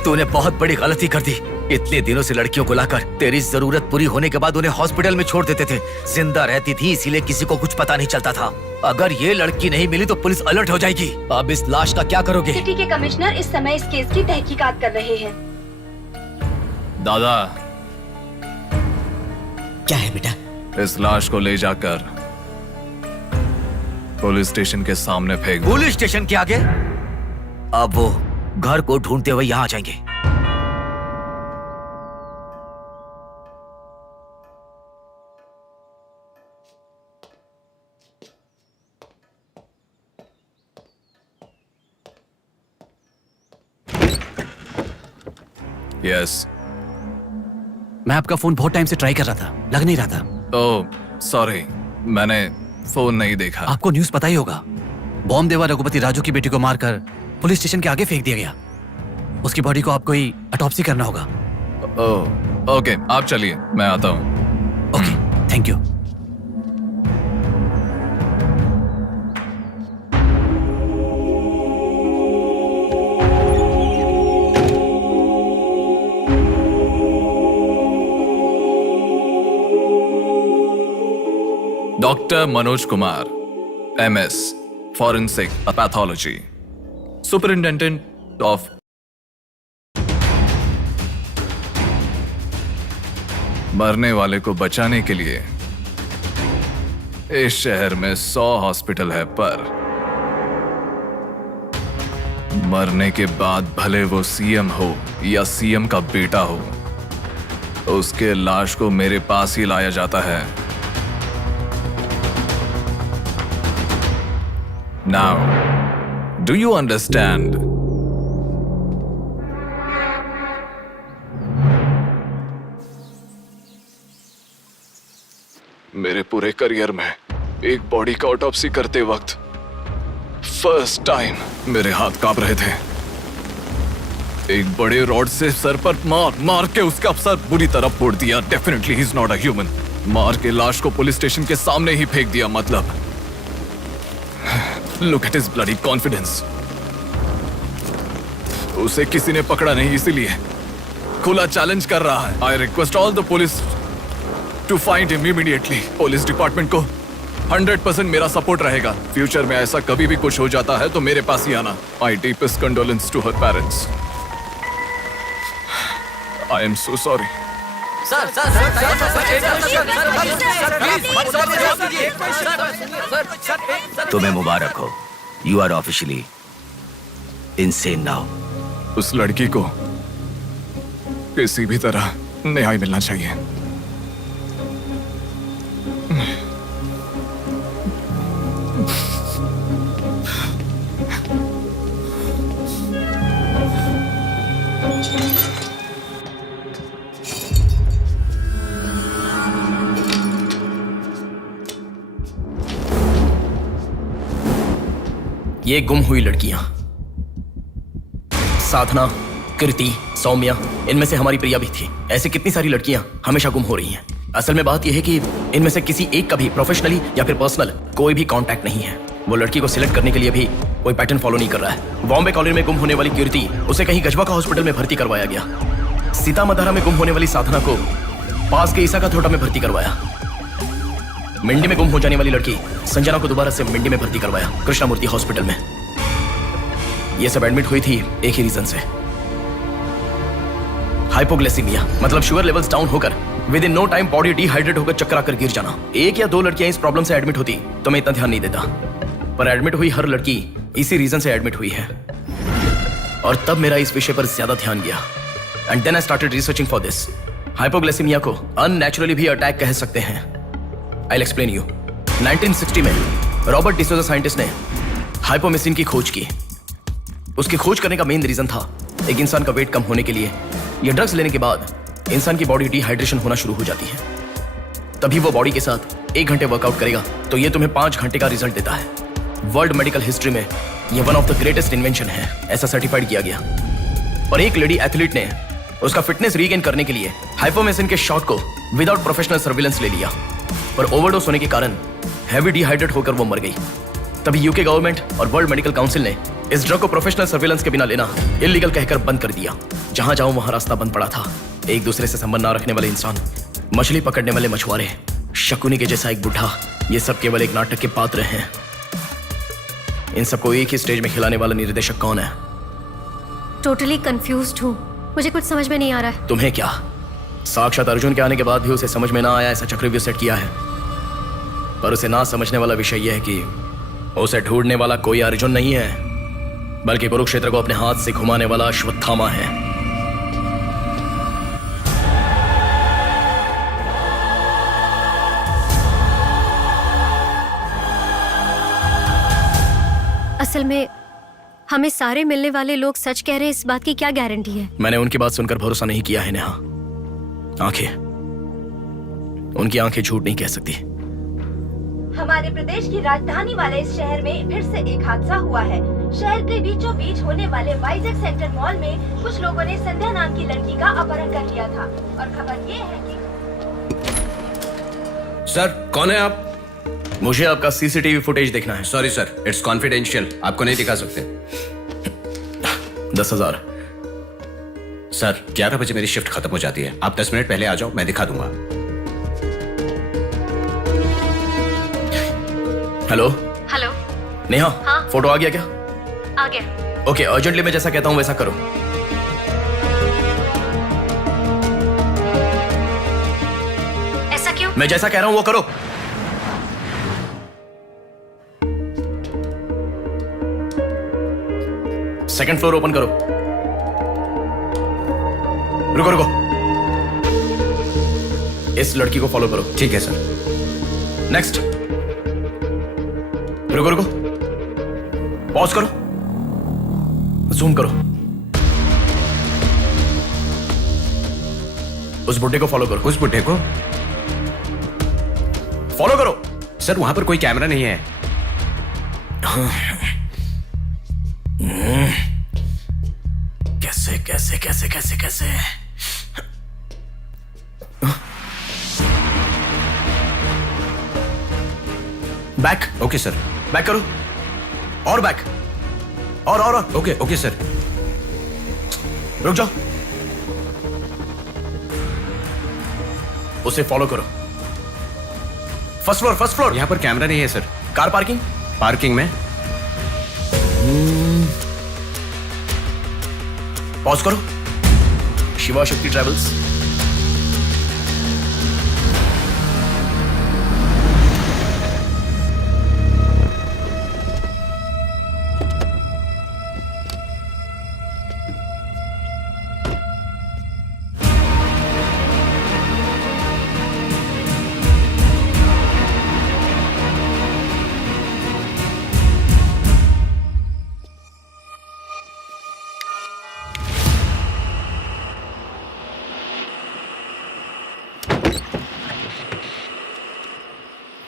तूने बहुत बड़ी गलती कर दी। इतने दिनों से लड़कियों को लाकर तेरी जरूरत पूरी होने के बाद उन्हें हॉस्पिटल में छोड़ देते थे। जिंदा रहती थी इसीलिए किसी को कुछ पता नहीं चलता था। अगर ये लड़की नहीं मिली तो पुलिस अलर्ट हो जाएगी। अब इस लाश का क्या करोगे? सिटी के कमिश्नर इस समय इस केस की तहकीकात कर रहे हैं। दादा, क्या है बेटा? इस लाश को ले जाकर पुलिस स्टेशन के सामने फेंक दो। पुलिस स्टेशन के आगे? अब वो घर को ढूंढते हुए यहाँ आ जाएंगे। यस। मैं आपका फोन बहुत टाइम से ट्राई कर रहा था, लग नहीं रहा था। ओह सॉरी, मैंने फोन नहीं देखा। आपको न्यूज़ पता ही होगा, बॉम्ब देवा रघुपति राजू की बेटी को मारकर पुलिस स्टेशन के आगे फेंक दिया गया। उसकी बॉडी को आपको ही ऑटोप्सी करना होगा। ओह ओके, आप चलिए, मैं आता हूँ। Okay, thank you. Doctor Manoj Kumar, MS, forensic pathology, superintendent of मरने वाले को बचाने के लिए इस शहर में 100 हॉस्पिटल है, पर मरने के बाद भले वो CM हो या CM का बेटा हो, उसके लाश को मेरे पास ही लाया जाता है। Now, do you understand? मेरे पूरे करियर में एक बॉडी का ऑटोप्सी करते वक्त फर्स्ट टाइम मेरे हाथ कांप रहे थे। एक बड़े रॉड से सर पर मार के उसका सर बुरी तरह फोड़ दिया। Definitely he is not a human. मार के लाश को पुलिस स्टेशन के सामने ही फेंक दिया। मतलब Look at his bloody confidence. उसे किसी ने पकड़ा नहीं, इसीलिए खुला चैलेंज कर रहा है। I request all the police to find him immediately. Police department को 100% मेरा सपोर्ट रहेगा। फ्यूचर में ऐसा कभी भी कुछ हो जाता है तो मेरे पास ही आना। My deepest condolence to her parents. I am so sorry. Sir sir sir तुम्हें मुबारक हो, you are officially insane now. उस लड़की को किसी भी तरह न्याय मिलना चाहिए। ये गुम हुई लड़कियां साधना, कृति, सौम्या, इनमें से हमारी प्रिया भी थी। ऐसे कितनी सारी लड़कियां हमेशा गुम हो रही हैं। असल में बात यह है कि इनमें से किसी एक का भी प्रोफेशनली या फिर पर्सनल कोई भी कांटेक्ट नहीं है। वो लड़की को सिलेक्ट करने के लिए भी कोई पैटर्न फॉलो नहीं कर रहा है। बॉम्बे कॉलोनी में गुम होने वाली कीर्ति, उसे कहीं गजवा का हॉस्पिटल में भर्ती करवाया गया। सीतामढ़ी में गुम होने वाली साधना को पास के ईसा का थोटा में भर्ती करवाया। मिंडी में गुम हो जाने वाली लड़की संजना को दोबारा से मिंडी में भर्ती करवाया, कृष्णामूर्ति हॉस्पिटल में। ये सब एडमिट हुई थी एक ही रीजन से, हाइपोग्लाइसीमिया, मतलब शुगर लेवल्स डाउन होकर within no time body dehydrate होकर चक्कर आकर गिर जाना। एक या दो लड़कियां इस प्रॉब्लम से एडमिट होती तो मैं इतना ध्यान नहीं देता, पर एडमिट हुई हर लड़की इसी रीजन से एडमिट हुई है। और तब मेरा इस विषय पर ज्यादा ध्यान गया and then I started researching for this. Hypoglycaemia को अननेचुरली भी अटैक कह सकते हैं। I'll explain you. 1960 में रॉबर्ट डिसोजा साइंटिस्ट ने हाइपोमेसिन की खोज की। उसकी खोज करने का मेन रीजन था एक इंसान का वेट कम होने के लिए ये ड्रग्स लेने के बाद इंसान की बॉडी डिहाइड्रेशन होना शुरू हो जाती है। तभी वो बॉडी के साथ 1 घंटे वर्कआउट करेगा तो ये तुम्हें 5 घंटे का रिजल्ट देता है। वर्ल्ड मेडिकल हिस्ट्री में ये one of the greatest invention है, ऐसा सर्टिफाइड किया गया। और एक लेडी एथलीट ने उसका फिटनेस रीगेन करने के लिए हाइपोमेसिन के शॉट को विदाउट प्रोफेशनल सर्विलेंस ले लिया, पर ओवरडोज होने के कारण हैवी डिहाइड्रेट होकर वो मर गई। तभी यूके गवर्नमेंट और वर्ल्ड मेडिकल काउंसिल ने इस ड्रग को प्रोफेशनल सर्विलेंस के बिना लेना इलीगल कहकर बंद कर दिया। जहां जाऊं वहां रास्ता बंद पड़ा था। एक दूसरे से संबंध ना रखने वाले इंसान, मछली पकड़ने वाले मछुआरे, शकुनी के जैसा एक बुढ़ा, ये सब केवल एक नाटक के पात्र हैं। इन सबको एक ही स्टेज में खिलाने वाला निर्देशक कौन है? टोटली कंफ्यूज्ड हूँ, मुझे कुछ समझ में नहीं आ रहा है। तुम्हें क्या? साक्षात अर्जुन के आने के बाद भी उसे समझ में ना आया ऐसा चक्रव्यूह सेट किया है। पर उसे ना समझने वाला विषय यह है कि उसे ढूंढने वाला कोई अर्जुन नहीं है, बल्कि कुरुक्षेत्र को अपने हाथ से घुमाने वाला अश्वत्थामा है। असल में हमें सारे मिलने वाले लोग सच कह रहे हैं, इस बात की क्या गारंटी है? मैंने उनकी बात सुनकर भरोसा नहीं किया है नेहा। आंखें, उनकी आंखें झूठ नहीं कह सकती। हमारे प्रदेश की राजधानी वाले इस शहर में फिर से एक हादसा हुआ है। शहर के बीचों बीच होने वाले वाइजैक सेंटर मॉल में कुछ लोगों ने संध्या नाम की लड़की का अपहरण कर लिया था और खबर ये है कि सर, कौन है आप? मुझे आपका सीसीटीवी फुटेज देखना है। सॉरी सर, इट्स कॉन्फिडेंशियल, आपको नहीं दिखा सकते। 10,000। सर, 11 बजे मेरी शिफ्ट खत्म हो जाती है, आप 10 मिनट पहले आ जाओ, मैं दिखा दूंगा। हेलो हेलो नेहा, हाँ? फोटो आ गया क्या? आ गया। ओके, अर्जेंटली मैं जैसा कहता हूँ वैसा करो। ऐसा क्यों? मैं जैसा कह रहा हूँ वो करो। सेकंड फ्लोर ओपन करो। रुको रुको, इस लड़की को फॉलो करो। ठीक है सर। नेक्स्ट। रुको रुको, पॉज करो, जूम करो। उस बुड्ढे को फॉलो करो। उस बुड्ढे को फॉलो करो। सर, वहां पर कोई कैमरा नहीं है। कैसे कैसे कैसे कैसे कैसे? बैक। Okay sir. बैक करो, और बैक, और ओके ओके सर। रुक जाओ, उसे फॉलो करो। First floor, first floor. यहाँ पर कैमरा नहीं है सर। Car parking? पार्किंग में। पॉज करो, शिवा शक्ति ट्रैवल्स।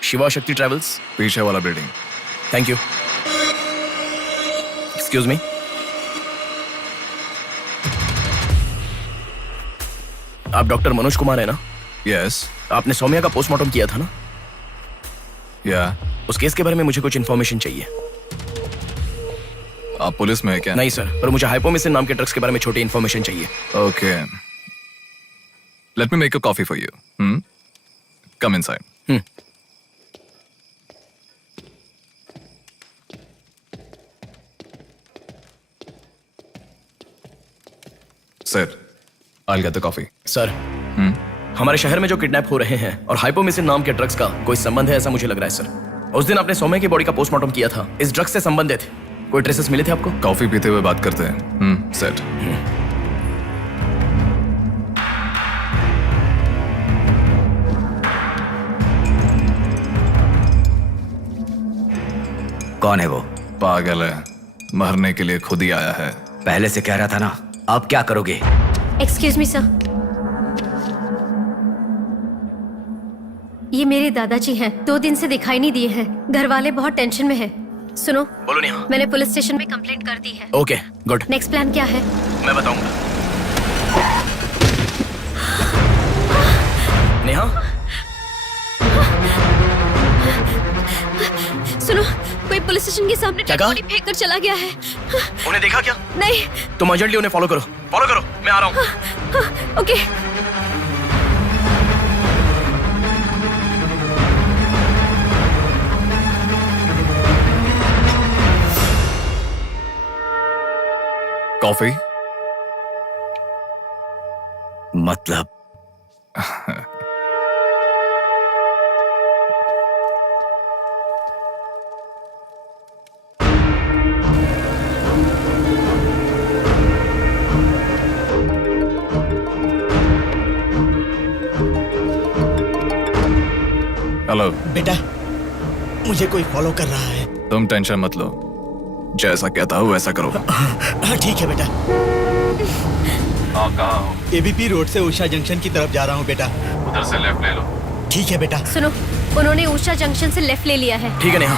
शिवा शक्ति ट्रैवल्स, पीछे वाला building. Thank you. Excuse me. आप डॉक्टर मनोज कुमार है ना? यस। आपने सौम्या का पोस्टमार्टम किया था ना? या। उस केस के बारे में मुझे कुछ इन्फॉर्मेशन चाहिए। आप पुलिस में है क्या? नहीं सर, पर मुझे हाइपोमिसिन नाम के ड्रग्स के बारे में छोटी इन्फॉर्मेशन चाहिए। Okay, let me make a coffee for you. Come inside. Sir, I'll get the coffee. Sir, हमारे शहर में जो किडनैप हो रहे हैं और हाइपोमिसिन नाम के ड्रग्स का कोई संबंध है ऐसा मुझे लग रहा है सर। उस दिन आपने सौम्या की बॉडी का पोस्टमार्टम किया था, इस ड्रग्स से संबंधित कोई ट्रेसेस मिले थे आपको? कॉफी पीते हुए बात करते हैं। सेट। कौन है वो? पागल है, मरने के लिए खुद ही आया है। पहले से कह रहा था ना, अब क्या करोगे? एक्सक्यूज मी सर, ये मेरे दादाजी हैं। 2 दिन से दिखाई नहीं दिए हैं। घर वाले बहुत टेंशन में हैं। सुनो, बोलो नेहा। मैंने पुलिस स्टेशन में कंप्लेंट कर दी है। Okay, good. नेक्स्ट प्लान क्या है? मैं बताऊंगा। नेहा, सुनो, कोई पुलिस स्टेशन के सामने क्या डेड कहा? बॉडी फेंक कर चला गया है। उन्हें देखा क्या? नहीं। तुम अर्जेंटली उन्हें फॉलो करो। फॉलो करो, मैं आ रहा हूँ। ओके। कॉफी? मतलब हेलो बेटा, मुझे कोई फॉलो कर रहा है। तुम टेंशन मत लो, जैसा कहता हूँ वैसा करो। हाँ ठीक है बेटा। आप कहाँ हो? एबीपी रोड से उषा जंक्शन की तरफ जा रहा हूँ बेटा। उधर से लेफ्ट ले लो। ठीक है बेटा। सुनो, उन्होंने उषा जंक्शन से लेफ्ट ले लिया है। ठीक है नेहा।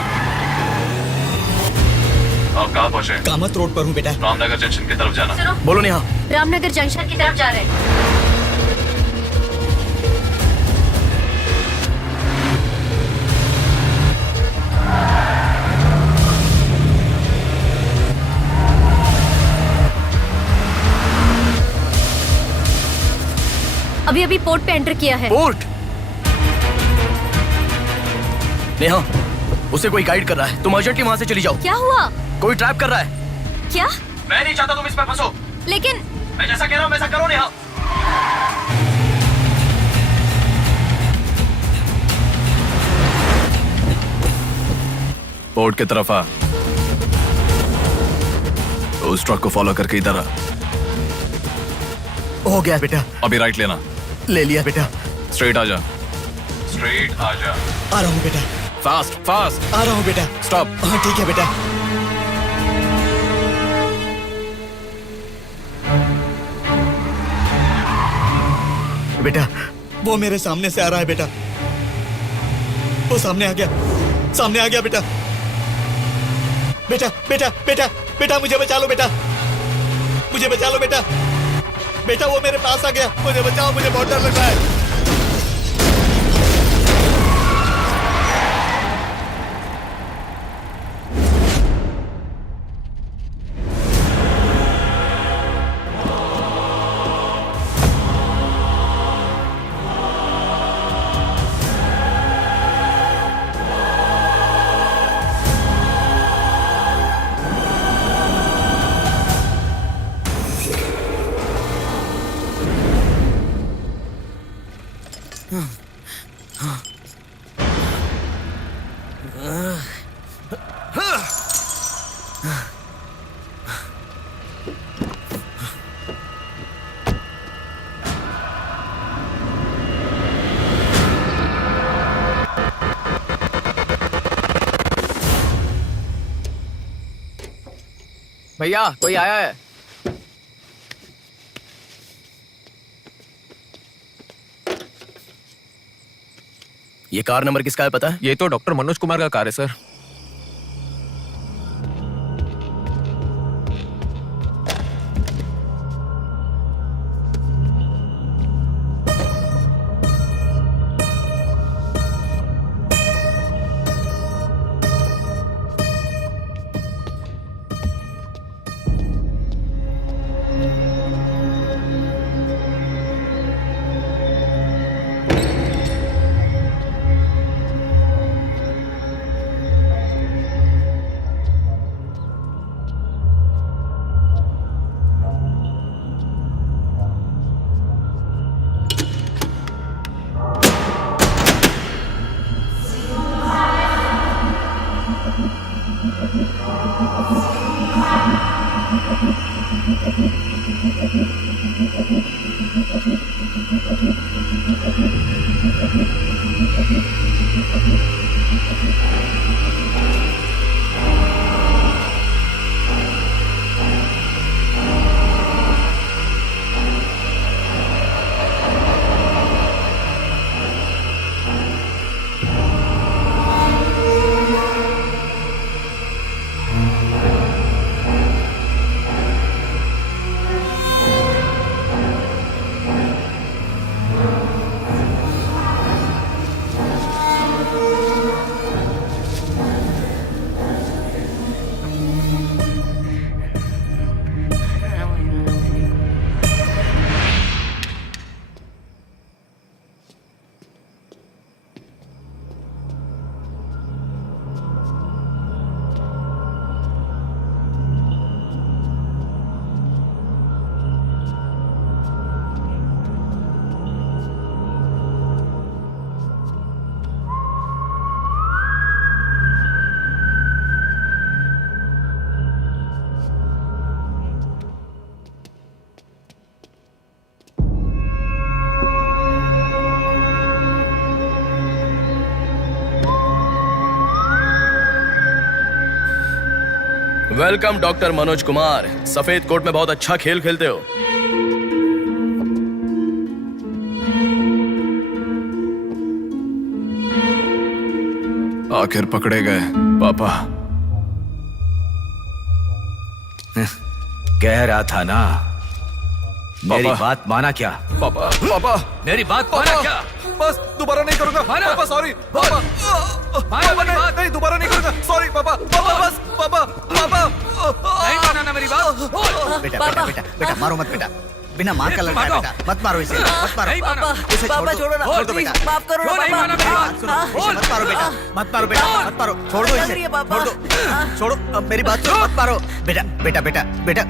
आप कहाँ पहुँचे? कामत रोड पर हूँ बेटा। रामनगर जंक्शन की तरफ जाना। सुनो, बोलो नेहा। रामनगर जंक्शन की तरफ जा रहे हैं। अभी अभी पोर्ट पे एंटर किया है। पोर्ट? नेहा, उसे कोई गाइड कर रहा है। तुम अर्जेंटली वहां से चली जाओ। क्या हुआ? कोई ट्रैप कर रहा है। क्या? मैं नहीं चाहता तुम इसमें फंसो। लेकिन मैं जैसा कह रहा हूं वैसा करो नेहा। पोर्ट की तरफ आ। उस ट्रक को फॉलो करके इधर आ। हो गया बेटा। अभी राइट लेना। ले लिया बेटा। स्ट्रेट आ जा। स्ट्रेट आ जा। आ रहा हूँ बेटा। Fast fast. आ रहा हूँ बेटा। स्टॉप। हाँ ठीक है बेटा। बेटा, वो मेरे सामने से आ रहा है बेटा। वो सामने आ गया। सामने आ गया बेटा। बेटा बेटा बेटा बेटा मुझे बचा लो बेटा। मुझे बचा लो बेटा। बेटा वो मेरे पास आ गया। मुझे बचाओ, मुझे बहुत डर लग रहा है। भैया कोई आया है। ये कार नंबर किसका है पता है? ये तो डॉक्टर मनोज कुमार का कार है sir. Welcome doctor Manoj Kumar. सफेद कोट में बहुत अच्छा खेल खेलते हो। आखिर पकड़े गए पापा। कह रहा था ना, मेरी पापा। बात माना क्या? पापा पापा मेरी बात माना क्या? बस दोबारा नहीं करूंगा पापा। सॉरी पापा। पापा नहीं दोबारा नहीं करूंगा। सॉरी पापा। पापा बस पापा। पापा नहीं माना ना मेरी बात। बेटा बेटा बेटा बेटा मारो मत बेटा। बिना माँ का लड़का है बेटा। मत मारो इसे। मत मारो। इसे छोड़ दो। छोड़ दो बेटा। माफ करो ना नहीं माना मेरी बात सुनो। इसे मत मारो बेटा। मत मारो बेटा। मत मारो। छोड़ दो इसे। छोड़ दो। छोड़ो। अब मेरी बात सुनो। मत मारो बेटा। बेटा बेटा बेटा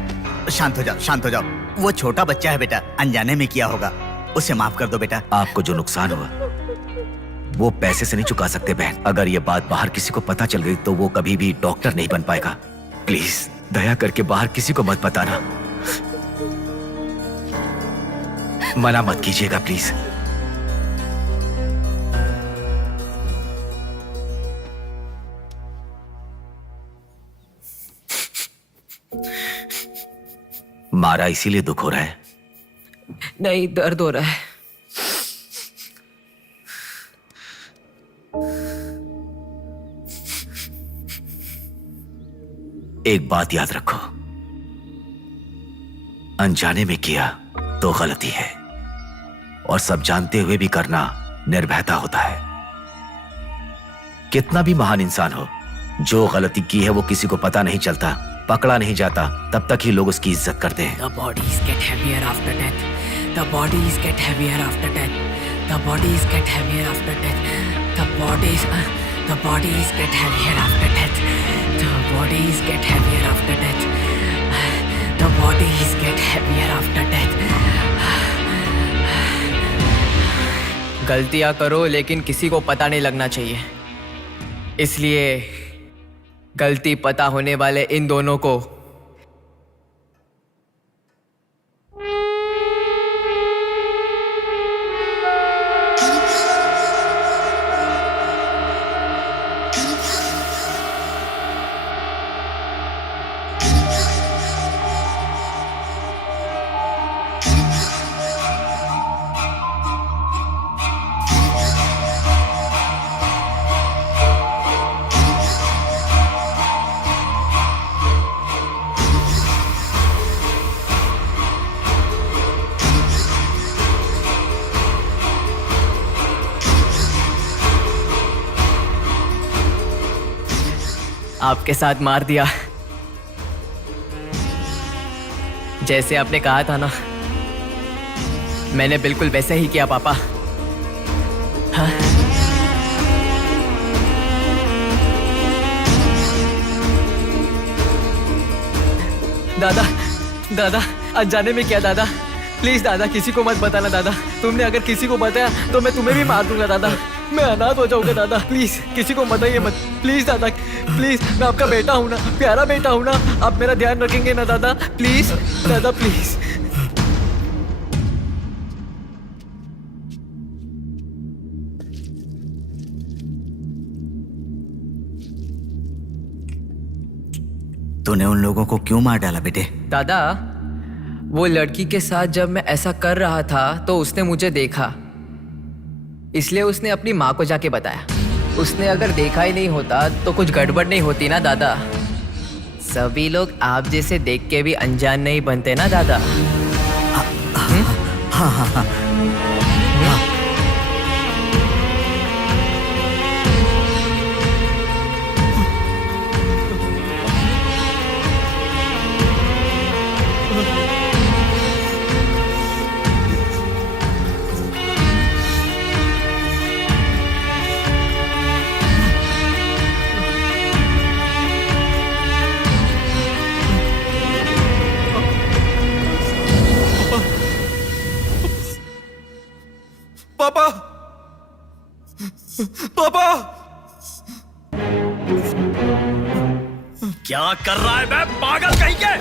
शांत हो जाओ। शांत हो जाओ। वो छोटा बच्चा है बेटा, अनजाने में किया होगा, उसे माफ कर दो बेटा। आपको जो नुकसान हुआ वो पैसे से नहीं चुका सकते बहन। अगर ये बात बाहर किसी को पता चल गई तो वो कभी भी डॉक्टर नहीं बन पाएगा। प्लीज दया करके बाहर किसी को मत बताना। मना मत कीजिएगा प्लीज। मारा इसीलिए दुख हो रहा है? नहीं, दर्द हो रहा है। एक बात याद रखो, अनजाने में किया तो गलती है, और सब जानते हुए भी करना निर्भयता होता है। कितना भी महान इंसान हो, जो गलती की है वो किसी को पता नहीं चलता, पकड़ा नहीं जाता, तब तक ही लोग उसकी इज्जत करते हैं। The bodies get heavier after death. The bodies get heavier after death. The bodies get heavier after death. The bodies get heavier after death. The bodies get heavier after death. The bodies get heavier after death. गलतियां करो लेकिन किसी को पता नहीं लगना चाहिए। इसलिए गलती पता होने वाले इन दोनों को आपके साथ मार दिया, जैसे आपने कहा था ना, मैंने बिल्कुल वैसे ही किया पापा। हाँ? दादा दादा अनजाने में किया दादा, प्लीज दादा किसी को मत बताना दादा, तुमने अगर किसी को बताया तो मैं तुम्हें भी मार दूंगा दादा, मैं अनाथ हो जाऊंगा दादा, प्लीज किसी को बताइए मत, प्लीज दादा प्लीज, मैं आपका बेटा हूँ ना, प्यारा बेटा हूँ ना, आप मेरा ध्यान रखेंगे ना दादा, प्लीज दादा प्लीज। तूने उन लोगों को क्यों मार डाला बेटे? दादा वो लड़की के साथ जब मैं ऐसा कर रहा था तो उसने मुझे देखा, इसलिए उसने अपनी माँ को जाके बताया। उसने अगर देखा ही नहीं होता तो कुछ गड़बड़ नहीं होती ना दादा। सभी लोग आप जैसे देख के भी अनजान नहीं बनते ना दादा। हाँ हाँ हाँ पापा पापा क्या कर रहा है मैं पागल कहीं के?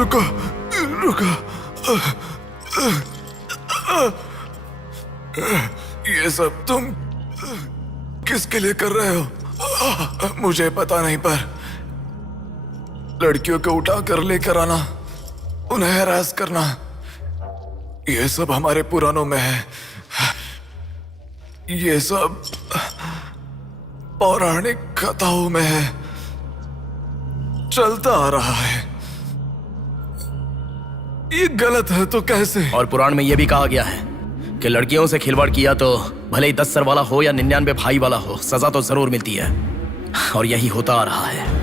रुको रुको, ये सब तुम किसके लिए कर रहे हो? मुझे पता नहीं, पर लड़कियों को उठा कर लेकर आना, उन्हें हैरास करना, ये सब हमारे पुराणों में है। ये सब पौराणिक कथाओं में है, चलता आ रहा है। ये गलत है तो कैसे? और पुराण में यह भी कहा गया है कि लड़कियों से खिलवाड़ किया तो भले ही 10 सर वाला हो या 99 भाई वाला हो, सजा तो जरूर मिलती है। और यही होता आ रहा है।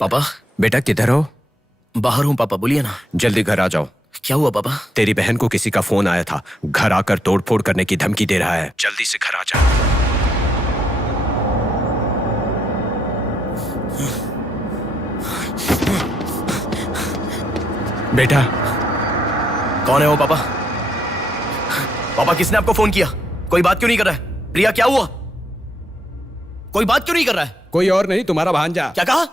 पापा। बेटा किधर हो? बाहर हूँ पापा, बोलिए ना। जल्दी घर आ जाओ। क्या हुआ पापा? तेरी बहन को किसी का फोन आया था, घर आकर तोड़फोड़ करने की धमकी दे रहा है। जल्दी से घर आ जा। बेटा। कौन है वो पापा? पापा किसने आपको फोन किया? कोई बात क्यों नहीं कर रहा है? प्रिया क्या हुआ? कोई बात क्यों नहीं कर रहा है? कोई और नहीं, तुम्हारा भांजा। क्या कहा?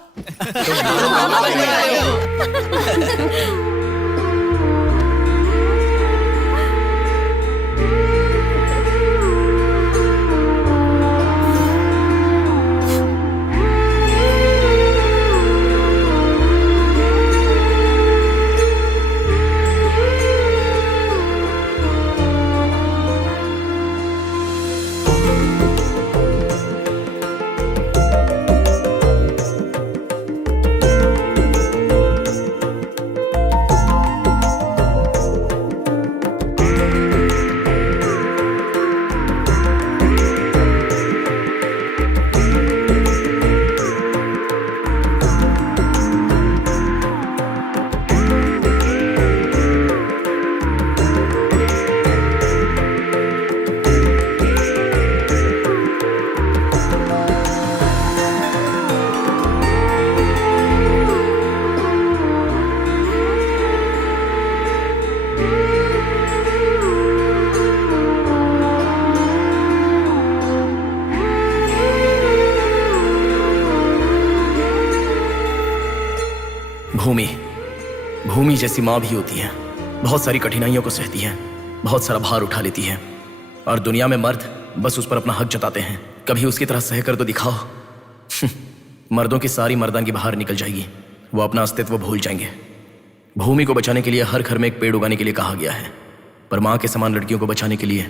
भूमि जैसी माँ भी होती है, बहुत सारी कठिनाइयों को सहती है, बहुत सारा भार उठा लेती है, और दुनिया में मर्द बस उस पर अपना हक जताते हैं। कभी उसकी तरह सह कर तो दिखाओ। मर्दों की सारी मर्दानगी बाहर निकल जाएगी, वो अपना अस्तित्व भूल जाएंगे। भूमि को बचाने के लिए हर घर में एक पेड़ उगाने के लिए कहा गया है, पर माँ के समान लड़कियों को बचाने के लिए